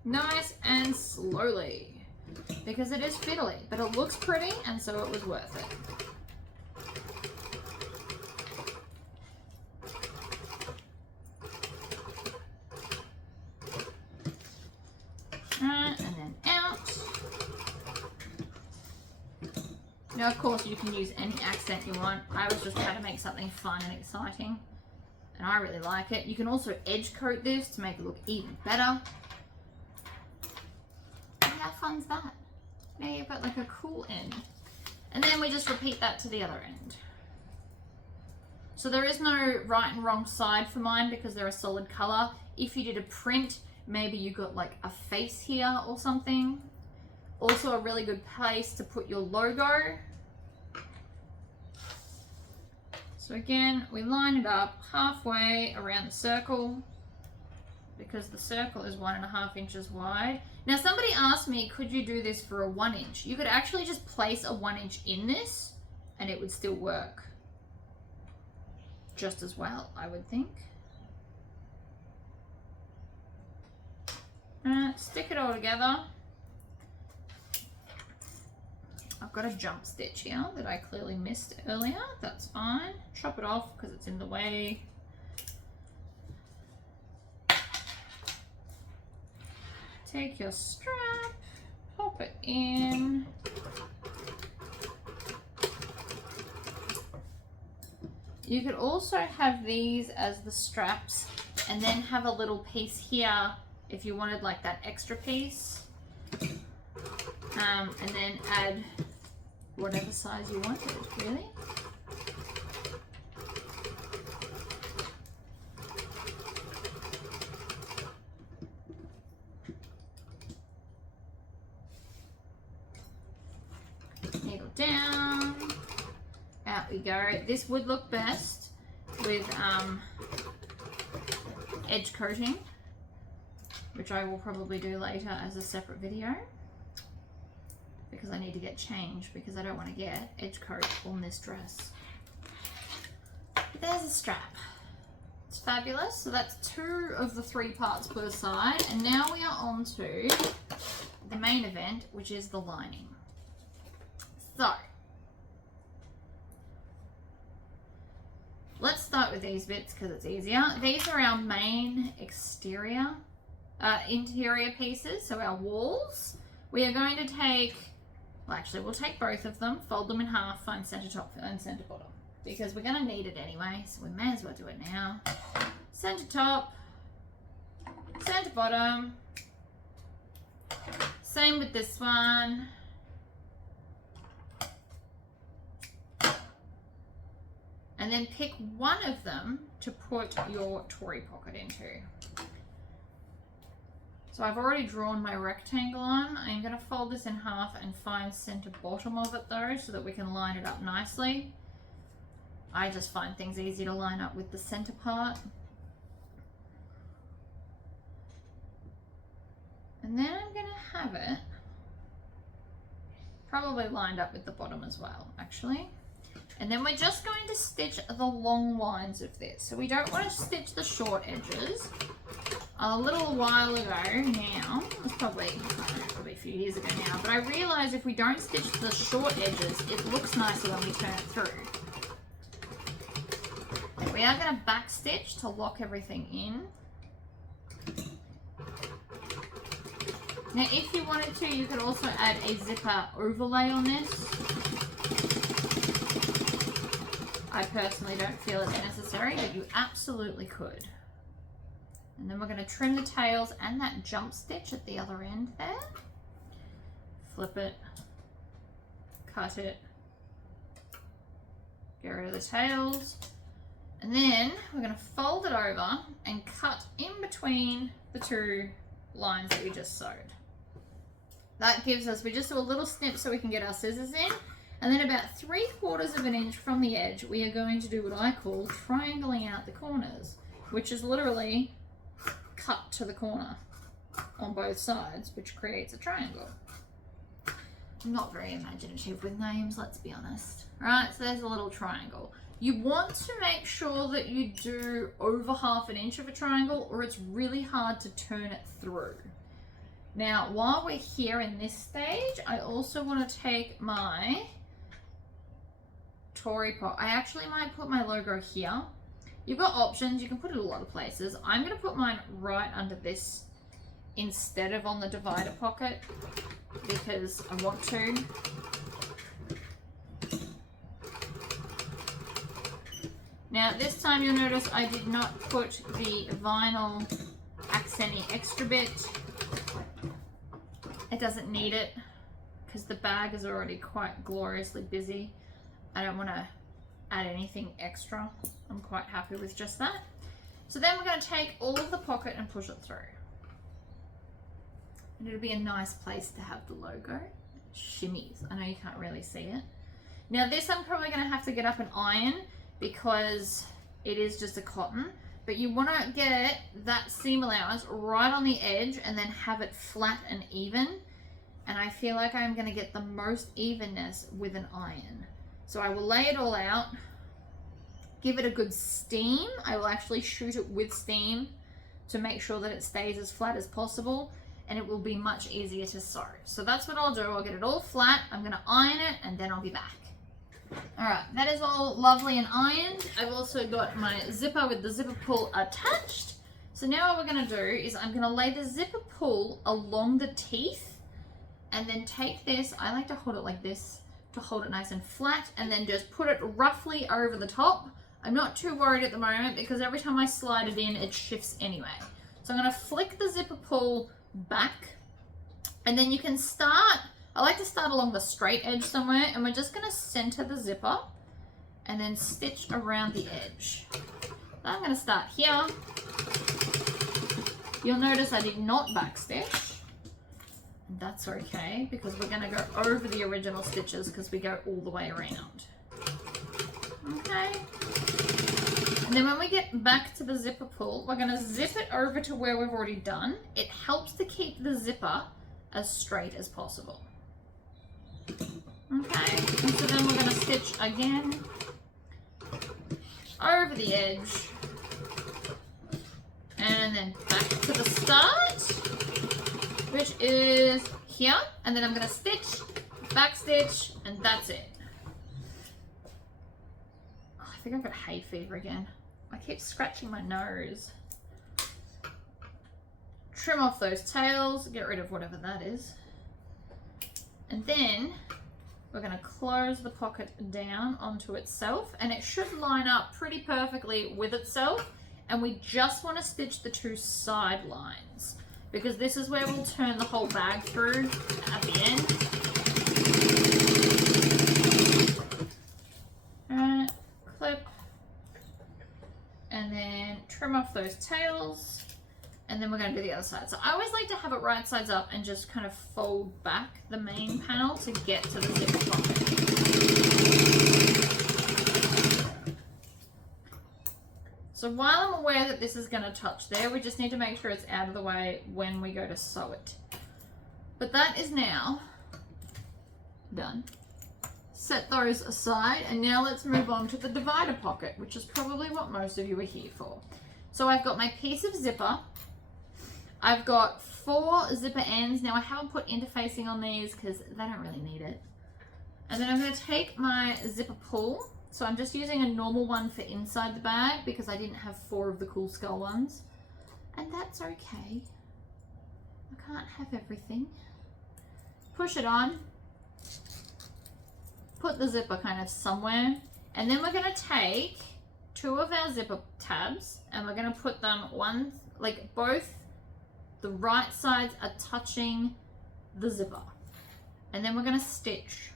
Nice and slowly, because it is fiddly, but it looks pretty and so it was worth it. And then out. Now, of course, you can use any accent you want. I was just trying to make something fun and exciting, and I really like it. You can also edge coat this to make it look even better. And how fun's that? Now you've got like a cool end. And then we just repeat that to the other end. So there is no right and wrong side for mine because they're a solid color. If you did a print, maybe you got like a face here or something. Also a really good place to put your logo. So again, we line it up halfway around the circle because the circle is 1.5 inches wide. Now somebody asked me, could you do this for a 1 inch? You could actually just place a 1 inch in this and it would still work just as well, I would think. Stick it all together. I've got a jump stitch here that I clearly missed earlier. That's fine. Chop it off because it's in the way. Take your strap, pop it in. You could also have these as the straps and then have a little piece here if you wanted like that extra piece. And then add whatever size you wanted, really. Needle down, out we go. This would look best with edge coating, which I will probably do later as a separate video because I need to get changed because I don't want to get edge coat on this dress. But there's a strap. It's fabulous. So that's 2 of the 3 parts put aside, and now we are on to the main event, which is the lining. So let's start with these bits because it's easier. These are our main interior pieces, so our walls. We are going to take, well actually we'll take both of them, fold them in half, find center top and center bottom, because we're going to need it anyway, so we may as well do it now. Center top, center bottom. Same with this one. And then pick one of them to put your Tory pocket into. So I've already drawn my rectangle on. I'm going to fold this in half and find center bottom of it though, so that we can line it up nicely. I just find things easy to line up with the center part. And then I'm going to have it probably lined up with the bottom as well, actually. And then we're just going to stitch the long lines of this. So we don't want to stitch the short edges. A little while ago now, it was probably a few years ago now, but I realized if we don't stitch the short edges, it looks nicer when we turn it through. We are going to back stitch to lock everything in. Now if you wanted to, you could also add a zipper overlay on this. I personally don't feel it's necessary, but you absolutely could. And then we're going to trim the tails and that jump stitch at the other end there. Flip it, cut it, get rid of the tails. And then we're going to fold it over and cut in between the two lines that we just sewed. That gives us, we just do a little snip so we can get our scissors in. And then about 3/4 of an inch from the edge, we are going to do what I call triangling out the corners, which is literally cut to the corner on both sides, which creates a triangle. I'm not very imaginative with names, let's be honest. Right, so there's a little triangle. You want to make sure that you do over 1/2 inch of a triangle, or it's really hard to turn it through. Now, while we're here in this stage, I also want to take my Tory pot. I actually might put my logo here. You've got options, you can put it a lot of places. I'm going to put mine right under this instead of on the divider pocket because I want to. Now this time you'll notice I did not put the vinyl accenty extra bit. It doesn't need it because the bag is already quite gloriously busy. I don't want to add anything extra. I'm quite happy with just that. So then we're going to take all of the pocket and push it through. And it'll be a nice place to have the logo. It shimmies. I know you can't really see it. Now this I'm probably going to have to get up and iron because it is just a cotton. But you want to get that seam allowance right on the edge and then have it flat and even. And I feel like I'm going to get the most evenness with an iron. So I will lay it all out, give it a good steam. I will actually shoot it with steam to make sure that it stays as flat as possible, and it will be much easier to sew. So that's what I'll do. I'll get it all flat. I'm going to iron it and then I'll be back. All right, that is all lovely and ironed. I've also got my zipper with the zipper pull attached. So now what we're going to do is I'm going to lay the zipper pull along the teeth and then take this, I like to hold it like this to hold it nice and flat, and then just put it roughly over the top. I'm not too worried at the moment because every time I slide it in, it shifts anyway. So I'm going to flick the zipper pull back, and then you can start, I like to start along the straight edge somewhere, and we're just going to center the zipper and then stitch around the edge. So I'm going to start here. You'll notice I did not backstitch. That's okay because we're going to go over the original stitches because we go all the way around. Okay. And then when we get back to the zipper pull, we're going to zip it over to where we've already done. It helps to keep the zipper as straight as possible. Okay. And so then we're going to stitch again over the edge and then back to the start, which is here, and then I'm going to stitch, back stitch, and that's it. Oh, I think I've got hay fever again. I keep scratching my nose. Trim off those tails, get rid of whatever that is. And then we're going to close the pocket down onto itself, and it should line up pretty perfectly with itself. and we just want to stitch the 2 side lines because this is where we'll turn the whole bag through at the end. Alright, clip, and then trim off those tails, and then we're going to do the other side. So I always like to have it right sides up and just kind of fold back the main panel to get to the zipper pocket. So while I'm aware that this is going to touch there, we just need to make sure it's out of the way when we go to sew it. But that is now done. Set those aside, and now let's move on to the divider pocket, which is probably what most of you are here for. So I've got my piece of zipper. I've got 4 zipper ends. Now I haven't put interfacing on these because they don't really need it. And then I'm going to take my zipper pull. So I'm just using a normal one for inside the bag because I didn't have 4 of the cool skull ones. And that's okay. I can't have everything. Push it on. Put the zipper kind of somewhere. And then we're going to take 2 of our zipper tabs and we're going to put them both the right sides are touching the zipper. And then we're going to stitch.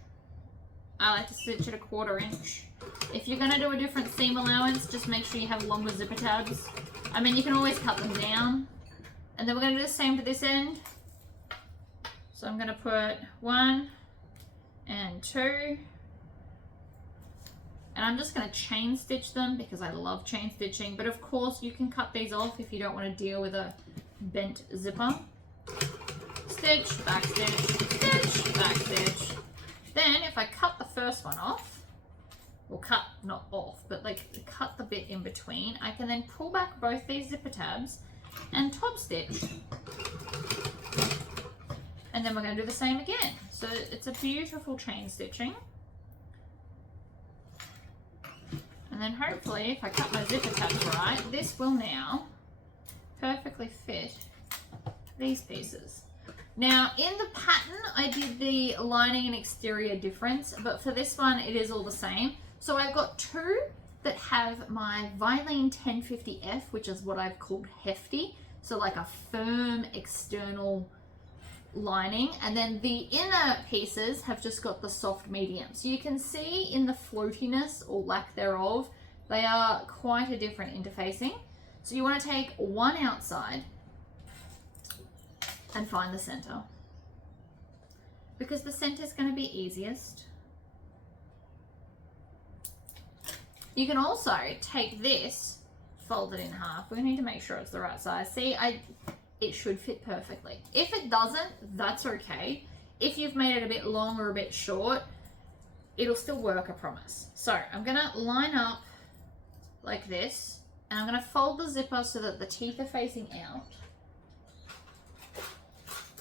I like to stitch at 1/4 inch. If you're going to do a different seam allowance, just make sure you have longer zipper tabs. I mean, you can always cut them down. And then we're going to do the same to this end. So I'm going to put 1 and 2. And I'm just going to chain stitch them because I love chain stitching. But of course, you can cut these off if you don't want to deal with a bent zipper. Stitch, back stitch, stitch, back stitch. Then if I cut the first one off, or cut, not off, but like cut the bit in between, I can then pull back both these zipper tabs and top stitch. And then we're going to do the same again. So it's a beautiful chain stitching. And then hopefully if I cut my zipper tabs right, this will now perfectly fit these pieces. Now in the pattern I did the lining and exterior difference, but for this one it is all the same. So I've got 2 that have my Vilene 1050F, which is what I've called hefty, so like a firm external lining, and then the inner pieces have just got the soft medium. So you can see in the floatiness or lack thereof, they are quite a different interfacing. So you want to take 1 outside and find the center, because the center is going to be easiest. You can also take this, fold it in half. We need to make sure it's the right size. See, it should fit perfectly. If it doesn't, that's okay. If you've made it a bit long or a bit short, it'll still work, I promise. So I'm gonna line up like this, and I'm gonna fold the zipper so that the teeth are facing out.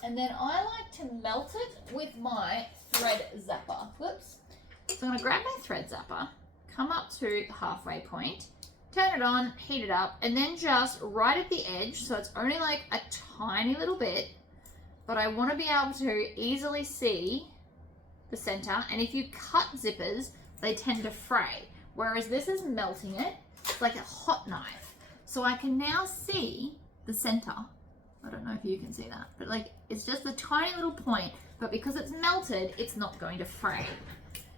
And then I like to melt it with my thread zapper. Whoops. So I'm gonna grab my thread zapper, come up to the halfway point, turn it on, heat it up, and then just right at the edge, so it's only like a tiny little bit, but I want to be able to easily see the center. And if you cut zippers, they tend to fray, whereas this is melting it. It's like a hot knife. So I can now see the center. I don't know if you can see that, but like it's just a tiny little point, but because it's melted, it's not going to fray.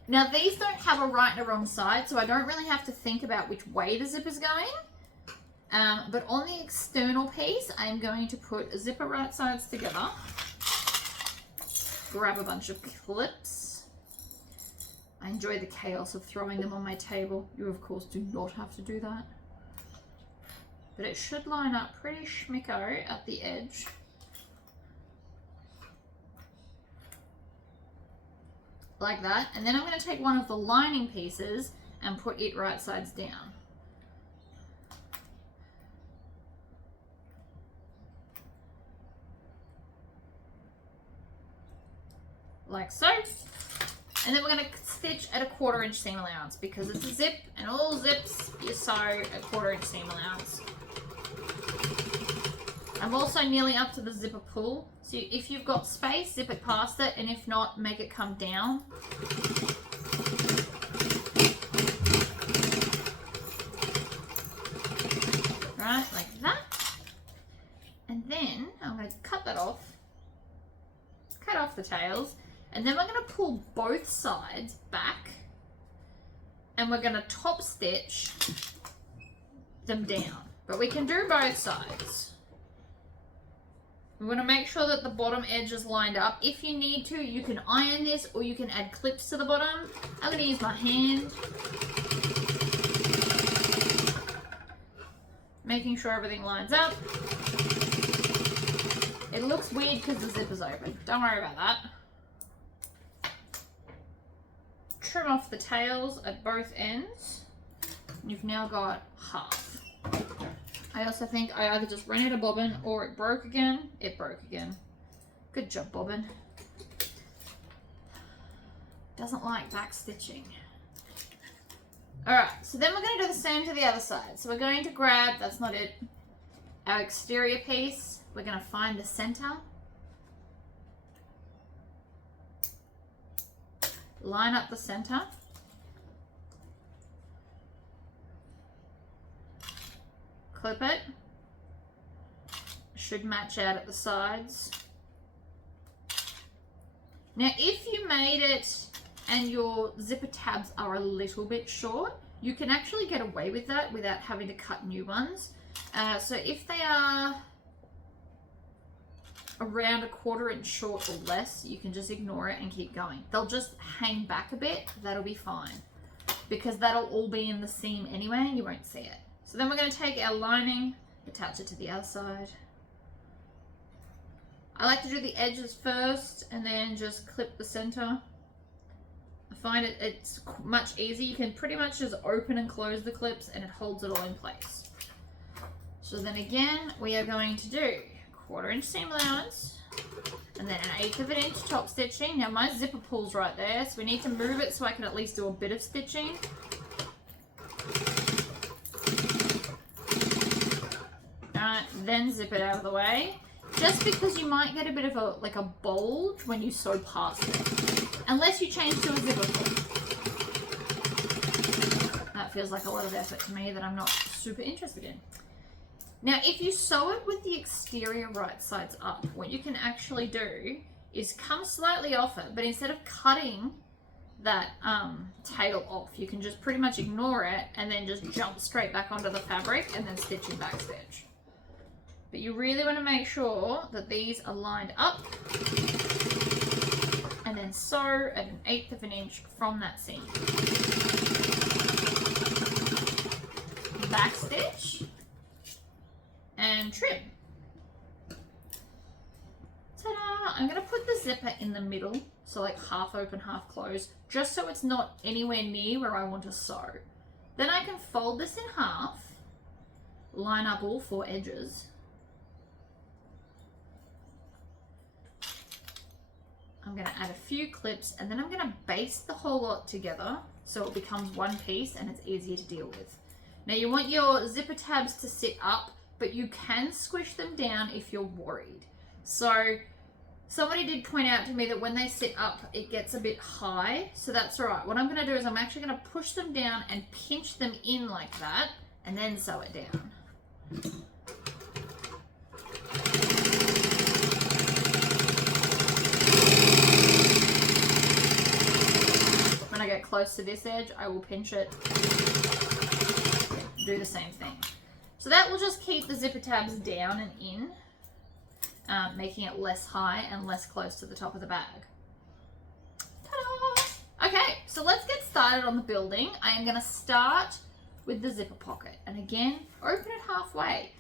Now these don't have a right and a wrong side, so I don't really have to think about which way the zipper's going. But on the external piece, I'm going to put zipper right sides together. Grab a bunch of clips. I enjoy the chaos of throwing them on my table. You of course do not have to do that. But it should line up pretty schmicko at the edge. Like that. And then I'm going to take one of the lining pieces and put it right sides down. Like so. And then we're going to stitch at a 1/4 inch seam allowance because it's a zip, and all zips you sew a 1/4 inch seam allowance. I'm also nearly up to the zipper pull. So if you've got space, zip it past it, and if not, make it come down. Right, cut off the tails, and then we're going to pull both sides back, and we're going to top stitch them down. But we can do both sides. We want to make sure that the bottom edge is lined up. If you need to, you can iron this or you can add clips to the bottom. I'm going to use my hand. Making sure everything lines up. It looks weird because the zipper's open. Don't worry about that. Trim off the tails at both ends. You've now got half. I also think I either just ran out of bobbin or it broke again. It broke again. Good job, bobbin. Doesn't like back stitching. Alright, so then we're going to do the same to the other side. So we're going to grab, that's not it, our exterior piece. We're going to find the center. Line up the center. Clip it. Should match out at the sides. Now, if you made it and your zipper tabs are a little bit short, you can actually get away with that without having to cut new ones. So if they are around 1/4 inch short or less, you can just ignore it and keep going. They'll just hang back a bit. That'll be fine because that'll all be in the seam anyway and you won't see it. So then we're going to take our lining, attach it to the other side. I like to do the edges first and then just clip the center. I find it's much easier. You can pretty much just open and close the clips and it holds it all in place. So then again, we are going to do 1/4 inch seam allowance and then 1/8 of an inch top stitching. Now my zipper pulls right there, so we need to move it so I can at least do a bit of stitching. Alright, then zip it out of the way. Just because you might get a bit of a bulge when you sew past it. Unless you change to a zipper pull. That feels like a lot of effort to me that I'm not super interested in. Now, if you sew it with the exterior right sides up, what you can actually do is come slightly off it, but instead of cutting that tail off, you can just pretty much ignore it and then just jump straight back onto the fabric and then stitch in backstitch. But you really want to make sure that these are lined up and then sew at 1/8 of an inch from that seam. Backstitch and trim. Ta-da! I'm going to put the zipper in the middle, so like half open, half closed, just so it's not anywhere near where I want to sew. Then I can fold this in half, line up all 4 edges. I'm going to add a few clips and then I'm going to baste the whole lot together so it becomes one piece and it's easier to deal with. Now you want your zipper tabs to sit up, but you can squish them down if you're worried. So somebody did point out to me that when they sit up, it gets a bit high, so that's all right. What I'm going to do is I'm actually going to push them down and pinch them in like that and then sew it down. When I get close to this edge, I will pinch it. Do the same thing. So that will just keep the zipper tabs down and in, making it less high and less close to the top of the bag. Ta-da! Okay, so let's get started on the building. I am going to start with the zipper pocket. And again, open it halfway.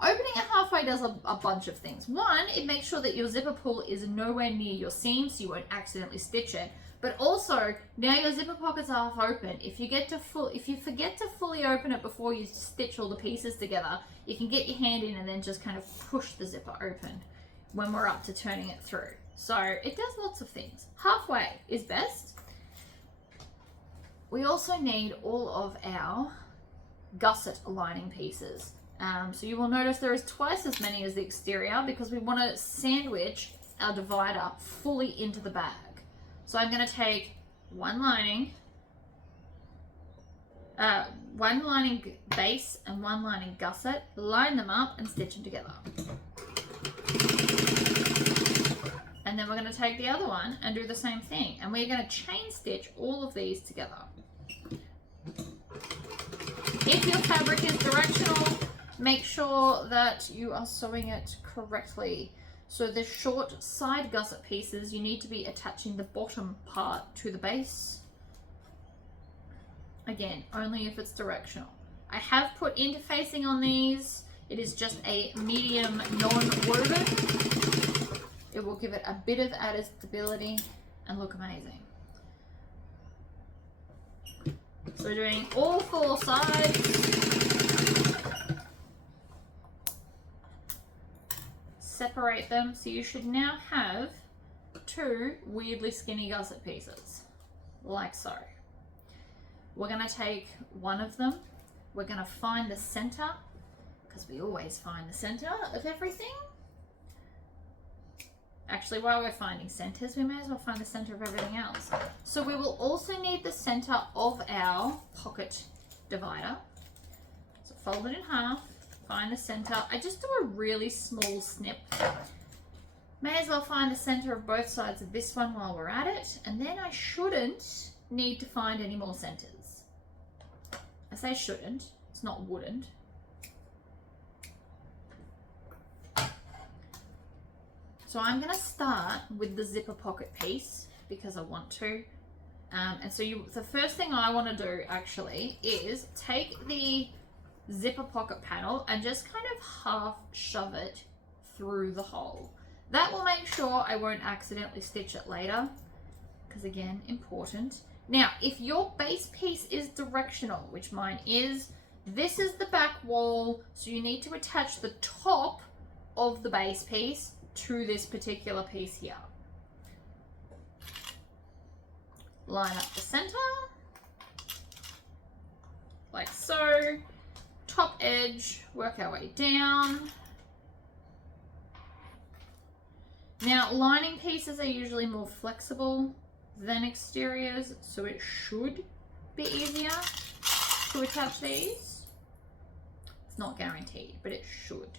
Opening it halfway does a bunch of things. One, it makes sure that your zipper pull is nowhere near your seam so you won't accidentally stitch it. But also, now your zipper pocket's half open. If you forget to fully open it before you stitch all the pieces together, you can get your hand in and then just kind of push the zipper open when we're up to turning it through. So it does lots of things. Halfway is best. We also need all of our gusset lining pieces. So you will notice there is twice as many as the exterior because we want to sandwich our divider fully into the bag. So I'm going to take one lining base and one lining gusset, line them up and stitch them together. And then we're going to take the other one and do the same thing. And we're going to chain stitch all of these together. If your fabric is directional, make sure that you are sewing it correctly. So the short side gusset pieces, you need to be attaching the bottom part to the base. Again, only if it's directional. I have put interfacing on these. It is just a medium non-woven. It will give it a bit of added stability and look amazing. So we're doing all 4 sides. Separate them, so you should now have 2 weirdly skinny gusset pieces, like so. We're going to take one of them, we're going to find the center, because we always find the center of everything. Actually, while we're finding centers, we may as well find the center of everything else. So we will also need the center of our pocket divider. So fold it in half, find the center. I just do a really small snip. May as well find the center of both sides of this one while we're at it. And then I shouldn't need to find any more centers. I say shouldn't, it's not wouldn't. So I'm going to start with the zipper pocket piece because I want to. And so the first thing I want to do actually is take the zipper pocket panel and just kind of half shove it through the hole. That will make sure I won't accidentally stitch it later, because again, important. Now, if your base piece is directional, which mine is, this is the back wall, so you need to attach the top of the base piece to this particular piece here. Line up the center, like so. Top edge, work our way down. Now, lining pieces are usually more flexible than exteriors, so it should be easier to attach these. It's not guaranteed, but it should.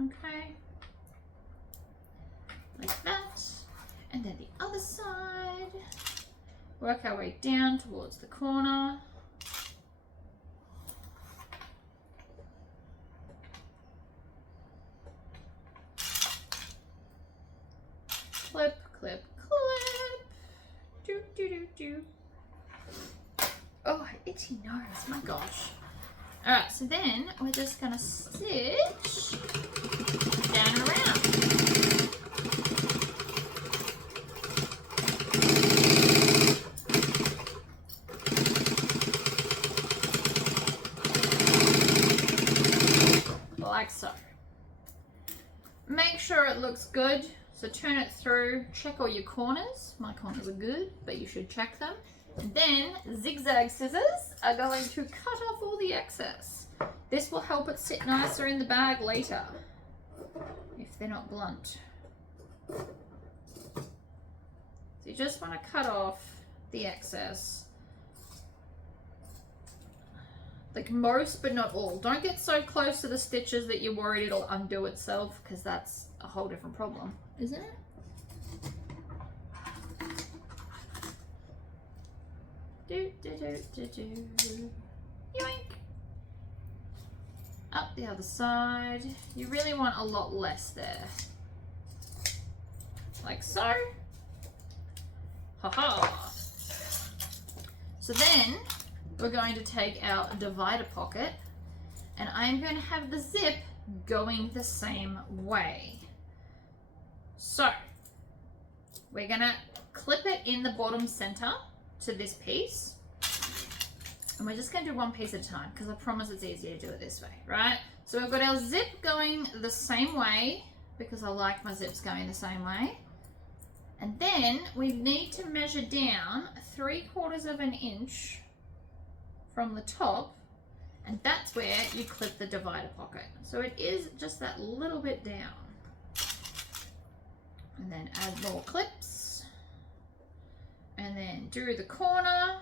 Okay. Like that. And then the other side. Work our way down towards the corner. Clip, clip, clip. Do, do, do, do. Oh, itchy nose, my gosh. All right, so then we're just gonna stitch down and around. Like so. Make sure it looks good. So turn it through, check all your corners. My corners are good, but you should check them. And then zigzag scissors are going to cut off all the excess. This will help it sit nicer in the bag later, if they're not blunt. So you just want to cut off the excess. Like most, but not all. Don't get so close to the stitches that you're worried it'll undo itself, because that's a whole different problem, isn't it? Do, do, do, do, do. Yoink. Up the other side. You really want a lot less there. Like so. Ha-ha. So then we're going to take our divider pocket, and I'm going to have the zip going the same way. So we're going to clip it in the bottom center to this piece, and we're just going to do one piece at a time, because I promise it's easier to do it this way, right? So we've got our zip going the same way, because I like my zips going the same way. And then we need to measure down 3/4 of an inch from the top, and that's where you clip the divider pocket. So it is just that little bit down. And then add more clips, and then do the corner,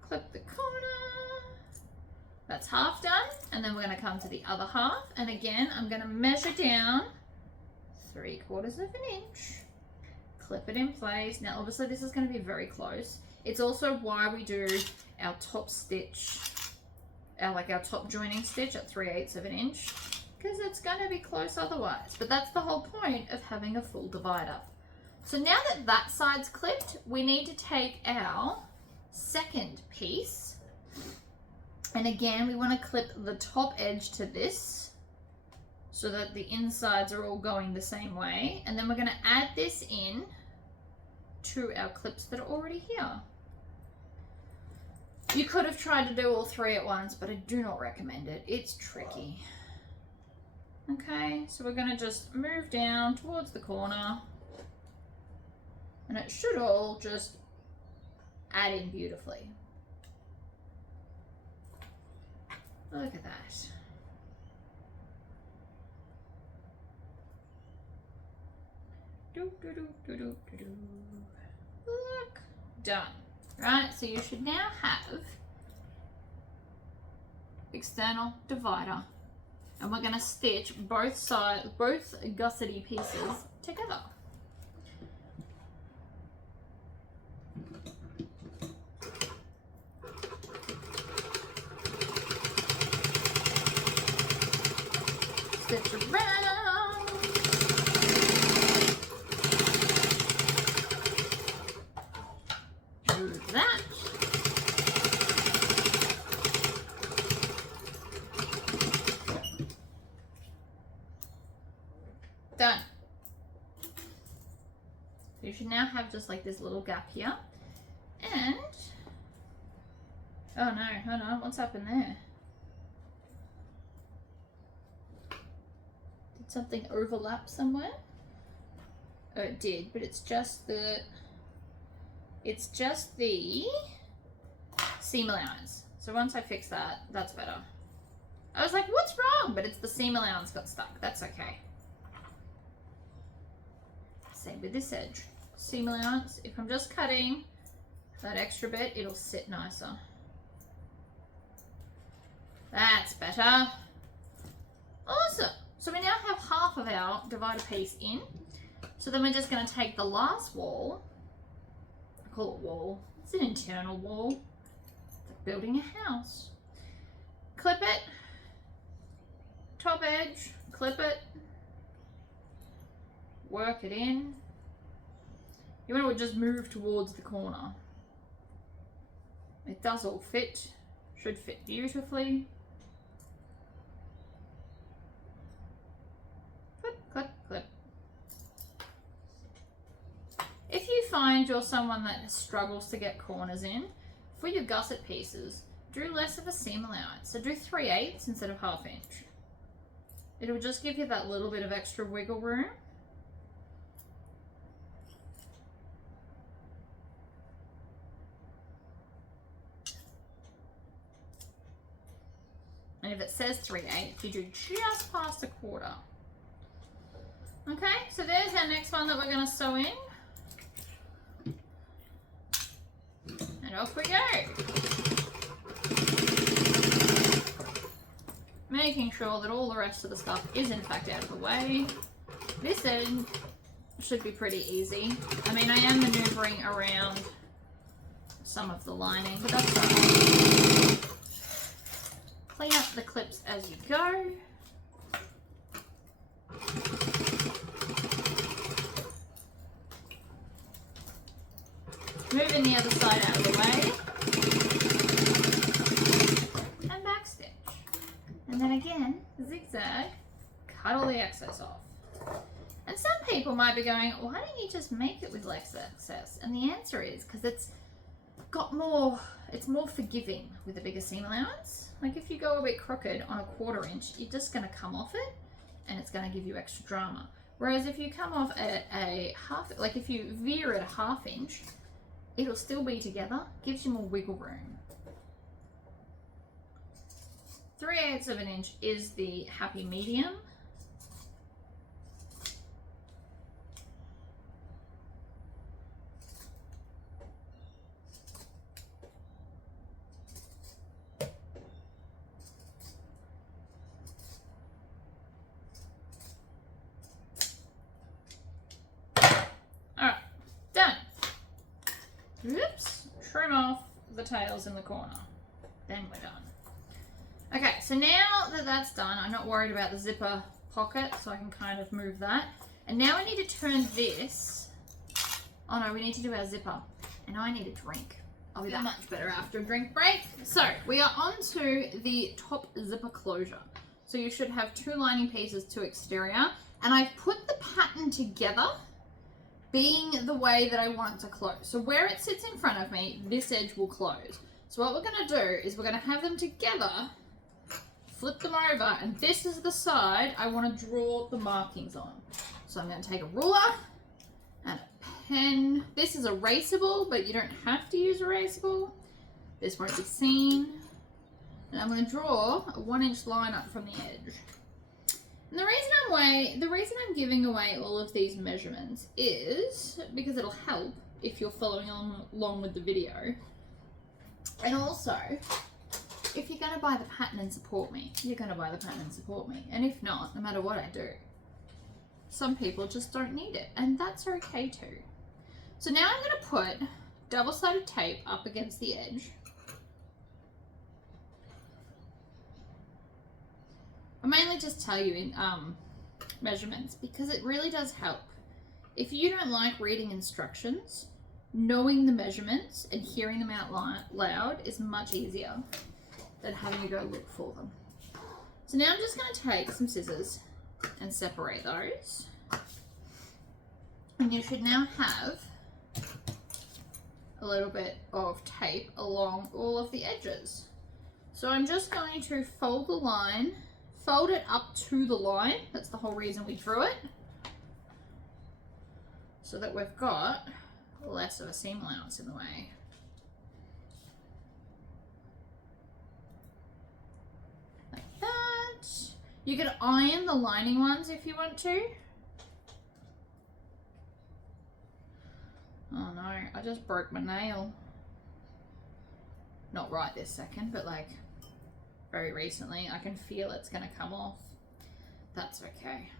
clip the corner, That's half done, and then we're going to come to the other half, and again I'm going to measure down 3/4 of an inch, clip it in place. Now obviously this is going to be very close. It's also why we do our top stitch, our top joining stitch at 3/8 of an inch, because it's going to be close otherwise. But that's the whole point of having a full divider. So now that that side's clipped, we need to take our second piece, and again we want to clip the top edge to this so that the insides are all going the same way, and then we're going to add this in to our clips that are already here. You could have tried to do all three at once, but I do not recommend it. It's tricky. Okay, so we're going to just move down towards the corner, and it should all just add in beautifully. Look at that. Look, done. Right, so you should now have external divider, and we're going to stitch both sides, both gussety pieces together. Stitch around. Do that. Done. So you should now have just like this little gap here. And oh no, hold on, what's happened there? Did something overlap somewhere? Oh, it did, but it's just the seam allowance. So once I fix that, that's better. I was like, what's wrong? But it's the seam allowance got stuck. That's okay. Same with this edge. Seam allowance, if I'm just cutting that extra bit, it'll sit nicer. That's better. Awesome. So we now have half of our divider piece in. So then we're just going to take the last wall. I call it wall. It's an internal wall. It's like building a house. Clip it. Top edge. Clip it. Work it in. You want to just move towards the corner. It does all fit. Should fit beautifully. Clip, clip, clip. If you find you're someone that struggles to get corners in, for your gusset pieces, do less of a seam allowance. So do 3/8 instead of 1/2 inch. It'll just give you that little bit of extra wiggle room. And if it says 3/8, you do just past 1/4. Okay, so there's our next one that we're going to sew in. And off we go. Making sure that all the rest of the stuff is in fact out of the way. This end should be pretty easy. I mean, I am maneuvering around some of the lining, but that's fine. Clean up the clips as you go. Moving the other side out of the way. And backstitch. And then again, zigzag, cut all the excess off. And some people might be going, why don't you just make it with less excess? And the answer is because it's more forgiving with a bigger seam allowance. Like if you go a bit crooked on 1/4 inch, you're just going to come off it and it's going to give you extra drama. Whereas if you come off at a half, like if you veer at a 1/2 inch, it'll still be together, gives you more wiggle room. 3/8 of an inch is the happy medium. tails in the corner. Then we're done. Okay, so now that that's done, I'm not worried about the zipper pocket, so I can kind of move that. And now I need to turn this. Oh no, we need to do our zipper. And I need a drink. I'll be that much better after a drink break. So we are on to the top zipper closure. So you should have 2 lining pieces to exterior. And I've put the pattern together being the way that I want it to close. So where it sits in front of me, this edge will close. So what we're gonna do is we're gonna have them together, flip them over, and this is the side I wanna draw the markings on. So I'm gonna take a ruler and a pen. This is erasable, but you don't have to use erasable. This won't be seen. And I'm gonna draw a 1-inch line up from the edge. And the reason I'm giving away all of these measurements is because it'll help if you're following along with the video. And also, if you're going to buy the pattern and support me, you're going to buy the pattern and support me. And if not, no matter what I do, some people just don't need it. And that's okay too. So now I'm going to put double-sided tape up against the edge. I mainly just tell you in measurements because it really does help. If you don't like reading instructions, knowing the measurements and hearing them out loud is much easier than having to go look for them. So now I'm just going to take some scissors and separate those. And you should now have a little bit of tape along all of the edges. So I'm just going to fold the line, fold it up to the line. That's the whole reason we drew it. So that we've got less of a seam allowance in the way. Like that. You could iron the lining ones if you want to. Oh no, I just broke my nail. Not right this second, but like very recently. I can feel it's gonna come off. That's okay.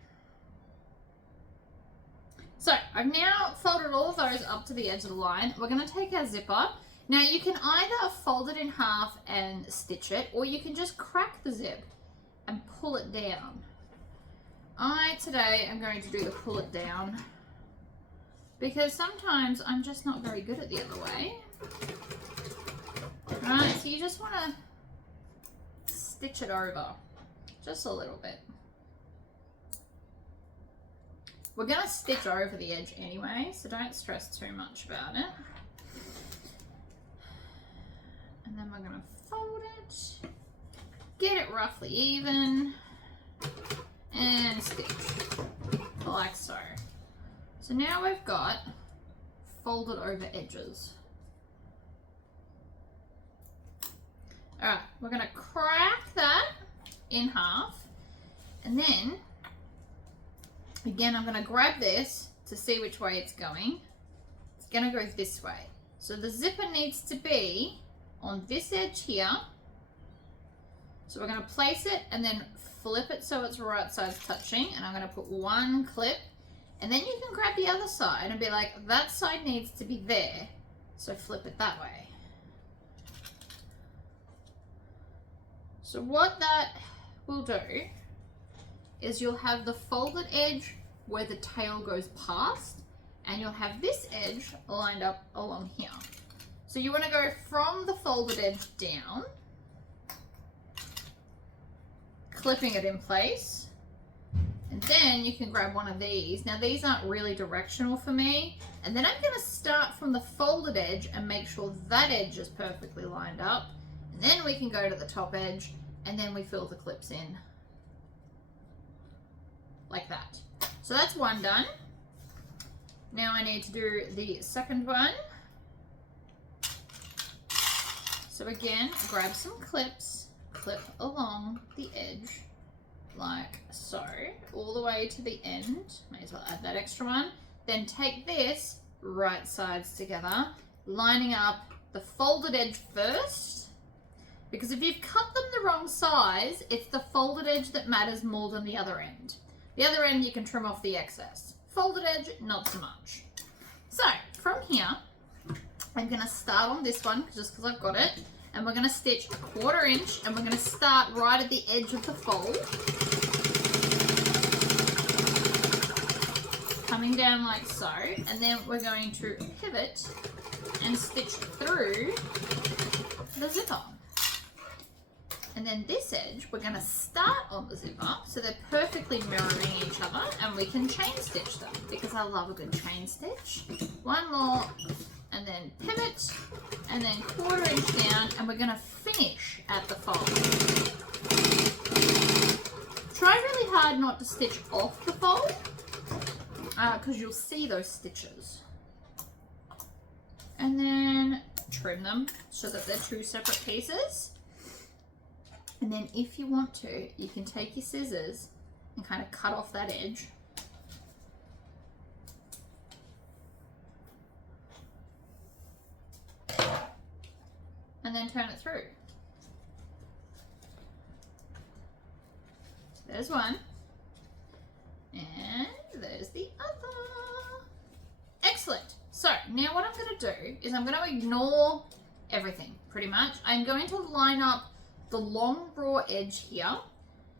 So I've now folded all of those up to the edge of the line. We're gonna take our zipper. Now you can either fold it in half and stitch it, or you can just crack the zip and pull it down. I today am going to do the pull it down because sometimes I'm just not very good at the other way. Right, so you just wanna stitch it over just a little bit. We're going to stitch over the edge anyway, so don't stress too much about it. And then we're going to fold it, get it roughly even, and stitch like so. So now we've got folded over edges. Alright, we're going to crack that in half, and then again, I'm going to grab this to see which way it's going. It's going to go this way. So the zipper needs to be on this edge here. So we're going to place it and then flip it so it's right sides touching. And I'm going to put one clip. And then you can grab the other side and be like, that side needs to be there. So flip it that way. So what that will do is you'll have the folded edge where the tail goes past, and you'll have this edge lined up along here. So you want to go from the folded edge down, clipping it in place, and then you can grab one of these. Now these aren't really directional for me, and then I'm going to start from the folded edge and make sure that edge is perfectly lined up, and then we can go to the top edge, and then we fill the clips in. Like that. So that's one done. Now I need to do the second one. So again, grab some clips, clip along the edge like so, all the way to the end. May as well add that extra one. Then take this right sides together, lining up the folded edge first, because if you've cut them the wrong size, it's the folded edge that matters more than the other end. The other end you can trim off the excess. Folded edge, not so much. So from here, I'm going to start on this one just because I've got it. And we're going to stitch 1/4 inch, and we're going to start right at the edge of the fold. Coming down like so, and then we're going to pivot and stitch through the zipper. And then this edge, we're going to start on the zipper so they're perfectly mirroring each other, and we can chain stitch them because I love a good chain stitch. One more, and then pivot, and then 1/4 inch down, and we're going to finish at the fold. Try really hard not to stitch off the fold because you'll see those stitches. And then trim them so that they're 2 separate pieces. And then if you want to, you can take your scissors and kind of cut off that edge. And then turn it through. There's one. And there's the other. Excellent. So now what I'm going to do is I'm going to ignore everything pretty much. I'm going to line up the long raw edge here,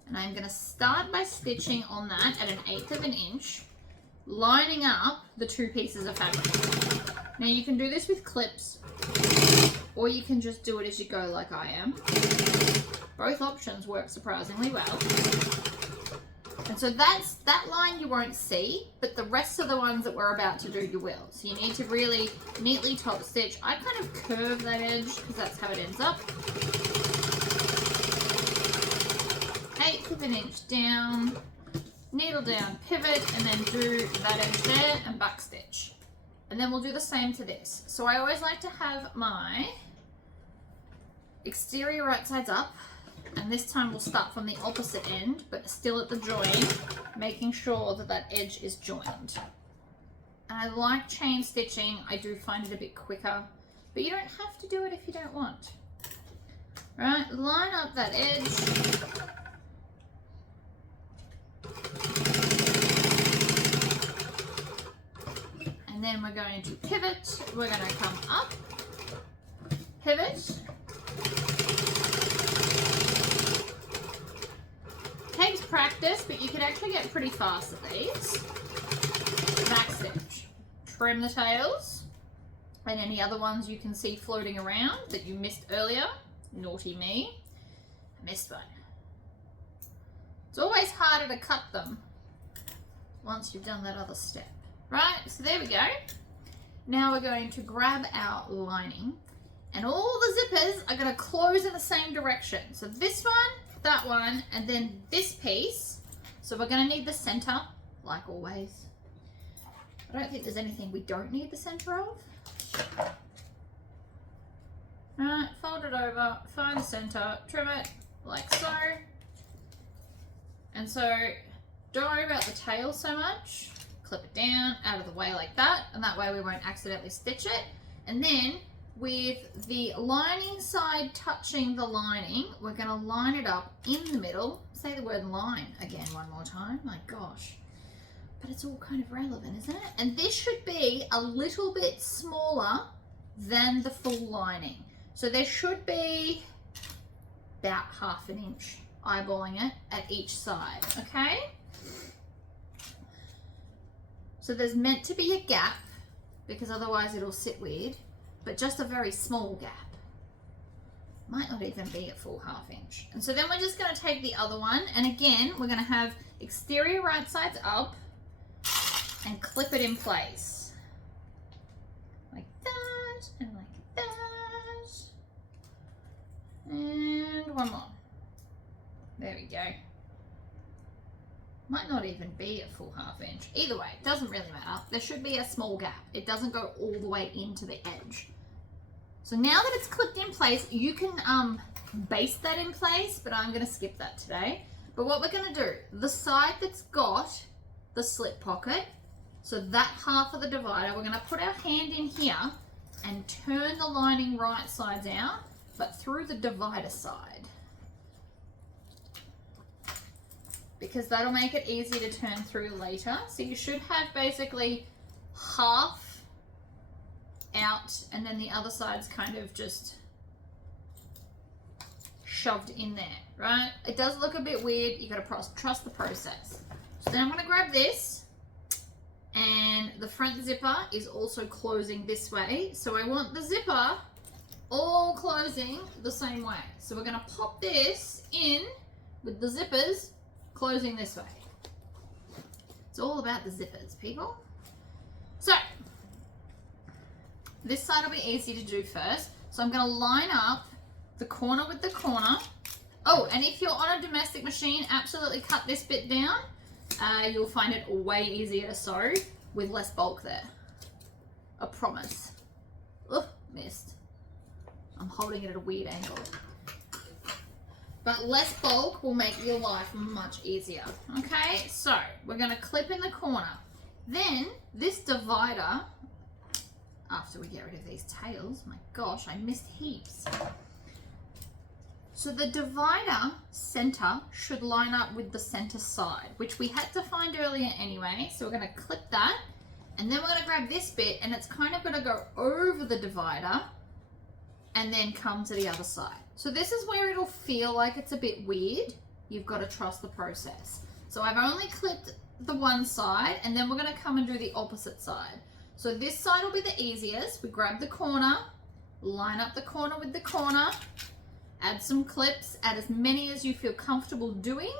and I'm going to start by stitching on that at 1/8 inch, lining up the 2 pieces of fabric. Now you can do this with clips, or you can just do it as you go like I am. Both options work surprisingly well. And so that's that line you won't see, but the rest of the ones that we're about to do you will. So you need to really neatly top stitch. I kind of curve that edge because that's how it ends up. 1/8 inch down, needle down, pivot, and then do that edge there and back stitch. And then we'll do the same to this. So I always like to have my exterior right sides up, and this time we'll start from the opposite end, but still at the join, making sure that that edge is joined. And I like chain stitching. I do find it a bit quicker, but you don't have to do it if you don't want. Right, line up that edge. And then we're going to pivot. We're going to come up, pivot. Takes practice, but you can actually get pretty fast at these. Back stitch. Trim the tails and any other ones you can see floating around that you missed earlier. Naughty me. I missed one. It's always harder to cut them once you've done that other step. Right, so there we go. Now we're going to grab our lining, and all the zippers are going to close in the same direction. So this one, that one, and then this piece. So we're going to need the center, like always. I don't think there's anything we don't need the center of. Right, fold it over, find the center, trim it like so. And so don't worry about the tail so much. Clip it down, out of the way like that, and that way we won't accidentally stitch it. And then with the lining side touching the lining, we're going to line it up in the middle. Say the word line again one more time. My gosh. But it's all kind of relevant, isn't it? And this should be a little bit smaller than the full lining. So there should be about 1/2 inch eyeballing it at each side, okay? So there's meant to be a gap because otherwise it'll sit weird, but just a very small gap. Might not even be a full 1/2 inch. And so then we're just going to take the other one, and again we're going to have exterior right sides up and clip it in place. Like that, and like that. And one more. There we go. Might not even be a full 1/2 inch. Either way, it doesn't really matter. There should be a small gap. It doesn't go all the way into the edge. So now that it's clipped in place, you can baste that in place, but I'm going to skip that today. But what we're going to do, the side that's got the slip pocket, so that half of the divider, we're going to put our hand in here and turn the lining right sides out, but through the divider side. Because that'll make it easy to turn through later. So you should have basically half out, and then the other side's kind of just shoved in there, right? It does look a bit weird. You gotta trust the process. So then I'm gonna grab this, and the front zipper is also closing this way. So I want the zipper all closing the same way. So we're gonna pop this in with the zippers closing this way. It's all about the zippers, people. So this side will be easy to do first. So I'm gonna line up the corner with the corner. Oh, and if you're on a domestic machine, absolutely cut this bit down. You'll find it way easier to sew with less bulk there. I promise. Oh, missed. I'm holding it at a weird angle. But less bulk will make your life much easier. Okay, so we're gonna clip in the corner. Then this divider, after we get rid of these tails, my gosh, I missed heaps. So the divider center should line up with the center side, which we had to find earlier anyway. So we're gonna clip that, and then we're gonna grab this bit, and it's kind of gonna go over the divider and then come to the other side. So this is where it'll feel like it's a bit weird. You've got to trust the process. So I've only clipped the one side, and then we're gonna come and do the opposite side. So this side will be the easiest. We grab the corner, line up the corner with the corner, add some clips, add as many as you feel comfortable doing.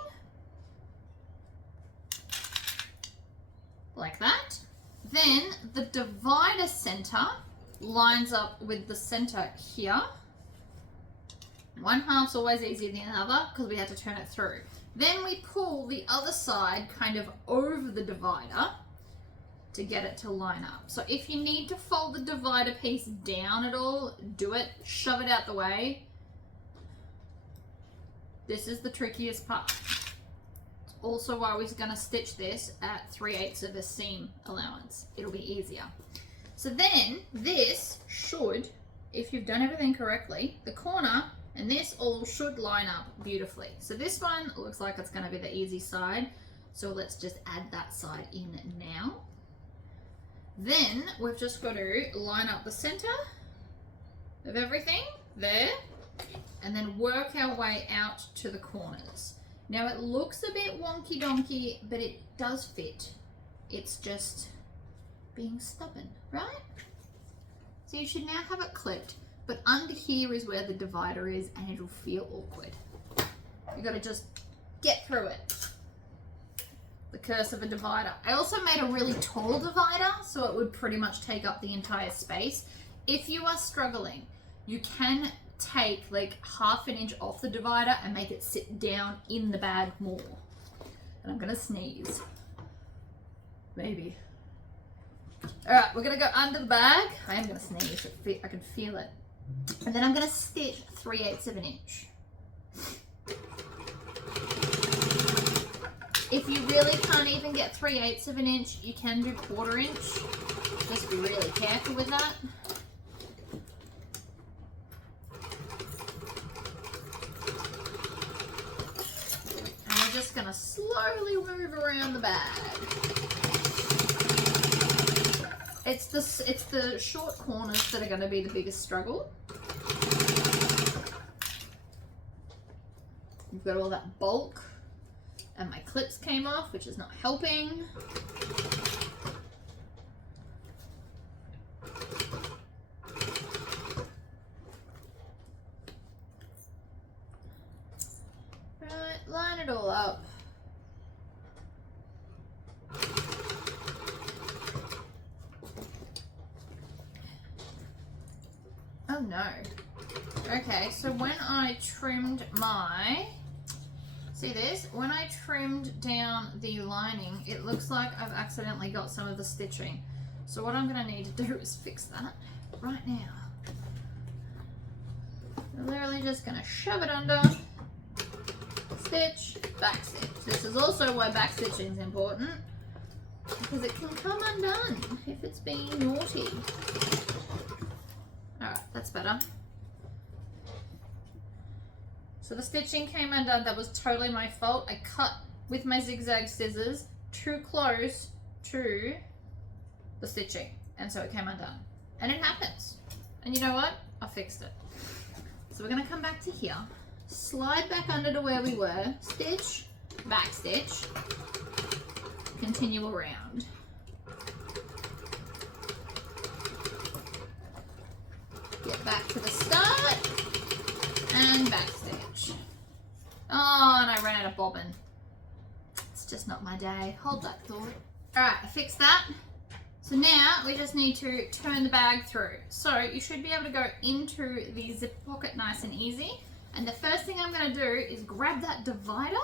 Like that. Then the divider center lines up with the center here. One half's always easier than the other because we have to turn it through. Then we pull the other side kind of over the divider to get it to line up. So if you need to fold the divider piece down at all, do it, shove it out the way. This is the trickiest part. It's also why we're gonna stitch this at 3/8 of a seam allowance. It'll be easier. So then this should, if you've done everything correctly, the corner and this all should line up beautifully. So this one looks like it's gonna be the easy side. So let's just add that side in now. Then we've just got to line up the center of everything there, and then work our way out to the corners. Now it looks a bit wonky donkey, but it does fit. It's just being stubborn, right? So you should now have it clipped, but under here is where the divider is, and it'll feel awkward. You gotta just get through it. The curse of a divider. I also made a really tall divider, so it would pretty much take up the entire space. If you are struggling, you can take like 1/2 inch off the divider and make it sit down in the bag more. And I'm gonna sneeze. Maybe. All right, we're gonna go under the bag. I am gonna sneeze, I can feel it. And then I'm gonna stitch 3/8 of an inch. If you really can't even get 3/8 of an inch, you can do 1/4 inch. Just be really careful with that. And we're just gonna slowly move around the bag. It's the short corners that are gonna be the biggest struggle. You've got all that bulk. And my clips came off, which is not helping. Right, line it all up. Oh no. Okay, so when I trimmed my... See this? When I trimmed down the lining, it looks like I've accidentally got some of the stitching. So what I'm going to need to do is fix that right now. I'm literally just going to shove it under, stitch, back stitch. This is also why back stitching is important, because it can come undone if it's being naughty. Alright, that's better. So the stitching came undone. That was totally my fault. I cut with my zigzag scissors too close to the stitching, and so it came undone. And it happens. And you know what? I fixed it. So we're going to come back to here, slide back under to where we were, stitch, back stitch, continue around. Get back to the start and back stitch. Oh, and I ran out of bobbin. It's just not my day. Hold that thought. All right, I fixed that. So now we just need to turn the bag through. So you should be able to go into the zip pocket nice and easy. And the first thing I'm going to do is grab that divider,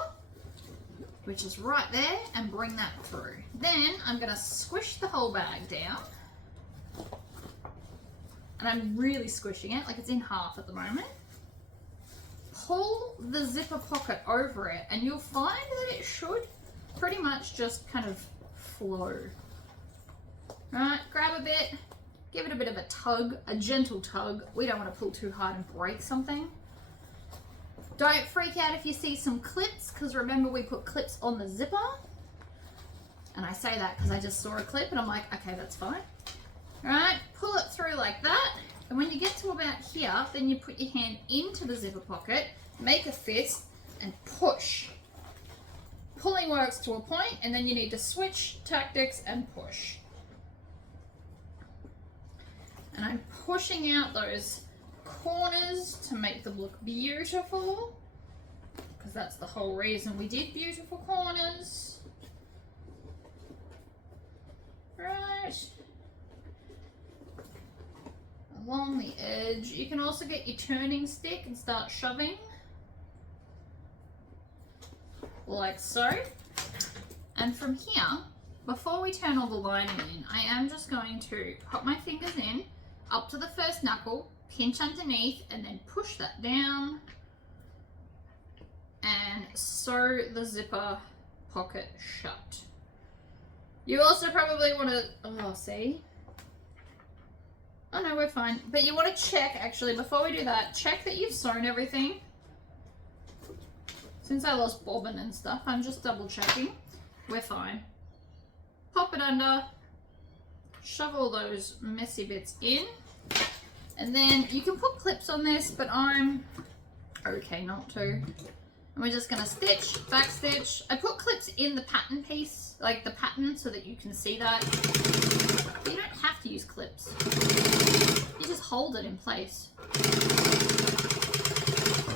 which is right there, and bring that through. Then I'm going to squish the whole bag down. And I'm really squishing it, like it's in half at the moment. Pull the zipper pocket over it, and you'll find that it should pretty much just kind of flow. Right, grab a bit, give it a bit of a tug, a gentle tug. We don't want to pull too hard and break something. Don't freak out if you see some clips, because remember we put clips on the zipper. And I say that because I just saw a clip and I'm like, okay, that's fine. Right, pull it through like that. And when you get to about here, then you put your hand into the zipper pocket, make a fist, and push. Pulling works to a point, and then you need to switch tactics and push. And I'm pushing out those corners to make them look beautiful, because that's the whole reason we did beautiful corners. Right. Along the edge. You can also get your turning stick and start shoving. Like so. And from here, before we turn all the lining in, I am just going to pop my fingers in, up to the first knuckle, pinch underneath, and then push that down and sew the zipper pocket shut. You also probably want to, oh, see? Oh no, we're fine. But you want to check, actually, before we do that, check that you've sewn everything. Since I lost bobbin and stuff, I'm just double checking. We're fine. Pop it under, shove all those messy bits in, and then you can put clips on this, but I'm okay not to. And we're just gonna stitch, back stitch. I put clips in the pattern piece, like the pattern, so that you can see that. But you don't have to use clips. You just hold it in place.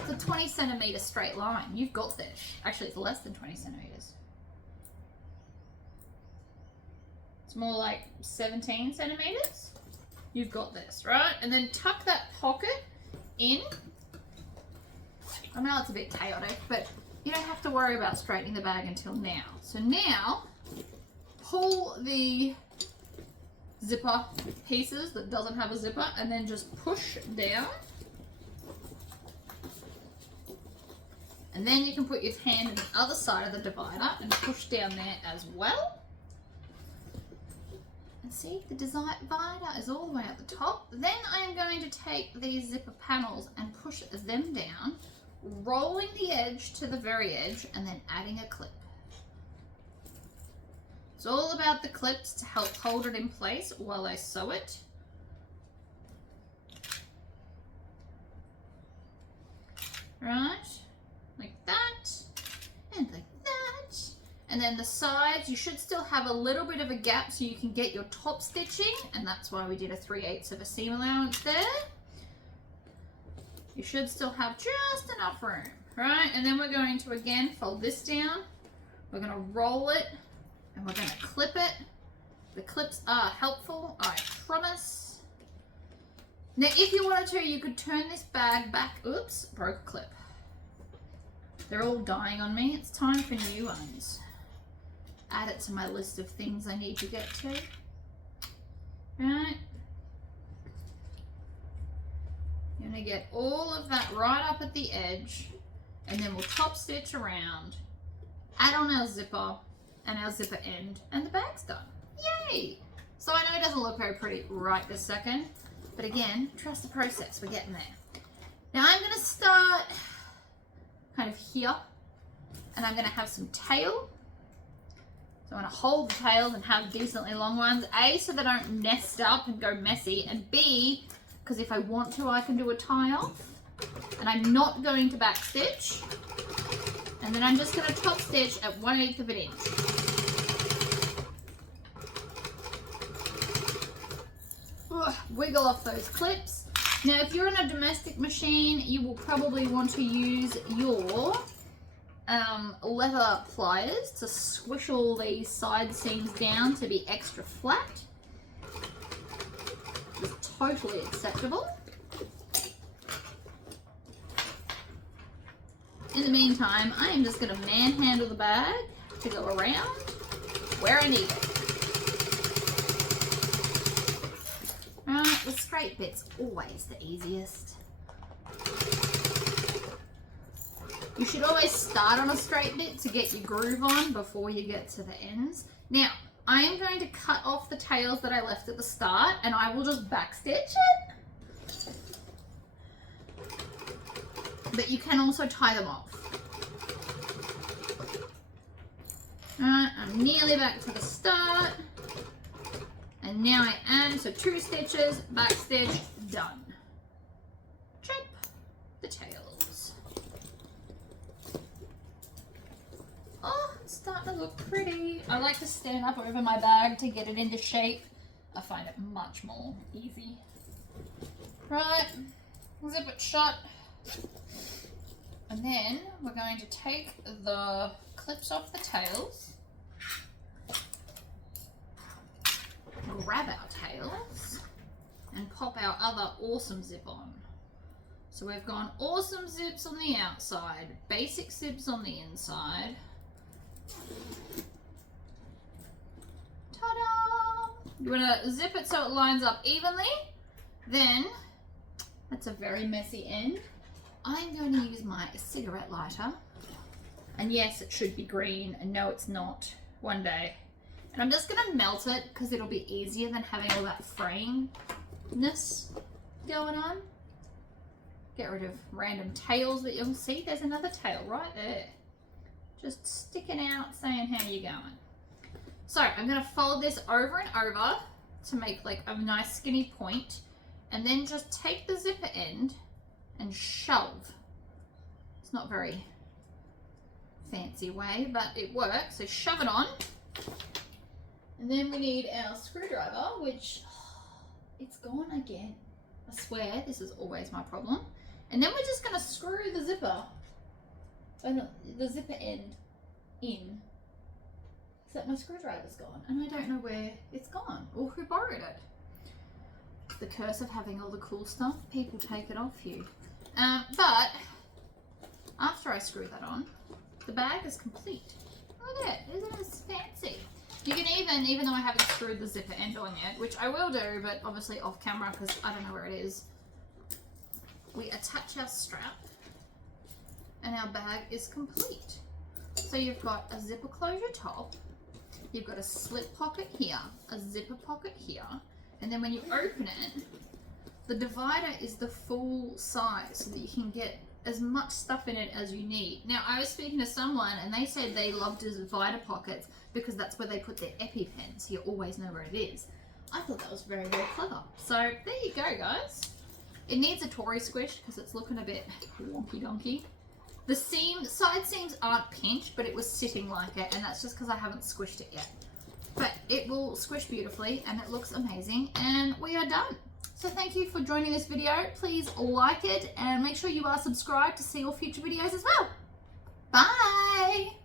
It's a 20 centimeter straight line. You've got this. Actually, it's less than 20 centimeters. It's more like 17 centimeters. You've got this, right? And then tuck that pocket in. I know it's a bit chaotic, but you don't have to worry about straightening the bag until now. So now, pull the zipper pieces that doesn't have a zipper and then just push down. And then you can put your hand on the other side of the divider and push down there as well. And see, the divider is all the way at the top. Then I am going to take these zipper panels and push them down, rolling the edge to the very edge and then adding a clip. It's all about the clips to help hold it in place while I sew it. Right, like that, and like that. And then the sides, you should still have a little bit of a gap so you can get your top stitching, and that's why we did a 3/8 of a seam allowance there. You should still have just enough room, right? And then we're going to again fold this down. We're going to roll it, and we're going to clip it. The clips are helpful, I promise. Now, if you wanted to, you could turn this bag back. Oops, broke a clip. They're all dying on me. It's time for new ones. Add it to my list of things I need to get to. Right. You're going to get all of that right up at the edge, and then we'll top stitch around, add on our zipper and our zipper end, and the bag's done. Yay! So I know it doesn't look very pretty right this second, but again, trust the process. We're getting there. Now I'm going to start kind of here, and I'm going to have some tail. So I want to hold the tails and have decently long ones. A, so they don't nest up and go messy. And B, because if I want to, I can do a tie off. And I'm not going to back stitch. And then I'm just going to top stitch at 1/8 of an inch. Wiggle off those clips. Now, if you're in a domestic machine, you will probably want to use your leather pliers to squish all these side seams down to be extra flat. It's totally acceptable. In the meantime, I am just going to manhandle the bag to go around where I need it. Right, the straight bit's always the easiest. You should always start on a straight bit to get your groove on before you get to the ends. Now, I am going to cut off the tails that I left at the start and I will just backstitch it. But you can also tie them off. Alright, I'm nearly back to the start. And now I am, so 2 stitches, backstitch, done. Chop the tails. Oh, it's starting to look pretty. I like to stand up over my bag to get it into shape. I find it much more easy. Right, zip it shut. And then we're going to take the clips off the tails, grab our tails, and pop our other awesome zip on. So we've gone awesome zips on the outside, basic zips on the inside. Ta-da! You want to zip it so it lines up evenly. Then, that's a very messy end. I'm going to use my cigarette lighter. And yes, it should be green, and no, it's not. One day. And I'm just going to melt it because it'll be easier than having all that frayingness going on. Get rid of random tails that you'll see. There's another tail right there. Just sticking out saying how you going. So I'm going to fold this over and over to make like a nice skinny point. And then just take the zipper end and shove. It's not very fancy way, but it works. So shove it on. And then we need our screwdriver, which it's gone again. I swear, this is always my problem. And then we're just going to screw the zipper, the zipper end in. Except my screwdriver's gone, and I don't know where it's gone or who borrowed it. The curse of having all the cool stuff, people take it off you. But after I screw that on, the bag is complete. Look at it, isn't it fancy? You can even though I haven't screwed the zipper end on yet, which I will do, but obviously off camera because I don't know where it is. We attach our strap and our bag is complete. So you've got a zipper closure top, you've got a slip pocket here, a zipper pocket here, and then when you open it, the divider is the full size so that you can get as much stuff in it as you need. Now, I was speaking to someone and they said they love divider pockets because that's where they put their EpiPen, so you always know where it is. I thought that was very, very clever. So there you go, guys. It needs a Tory squish because it's looking a bit wonky donkey. The side seams aren't pinched, but it was sitting like it, and that's just because I haven't squished it yet. But it will squish beautifully and it looks amazing, and we are done. So thank you for joining this video. Please like it and make sure you are subscribed to see all future videos as well. Bye!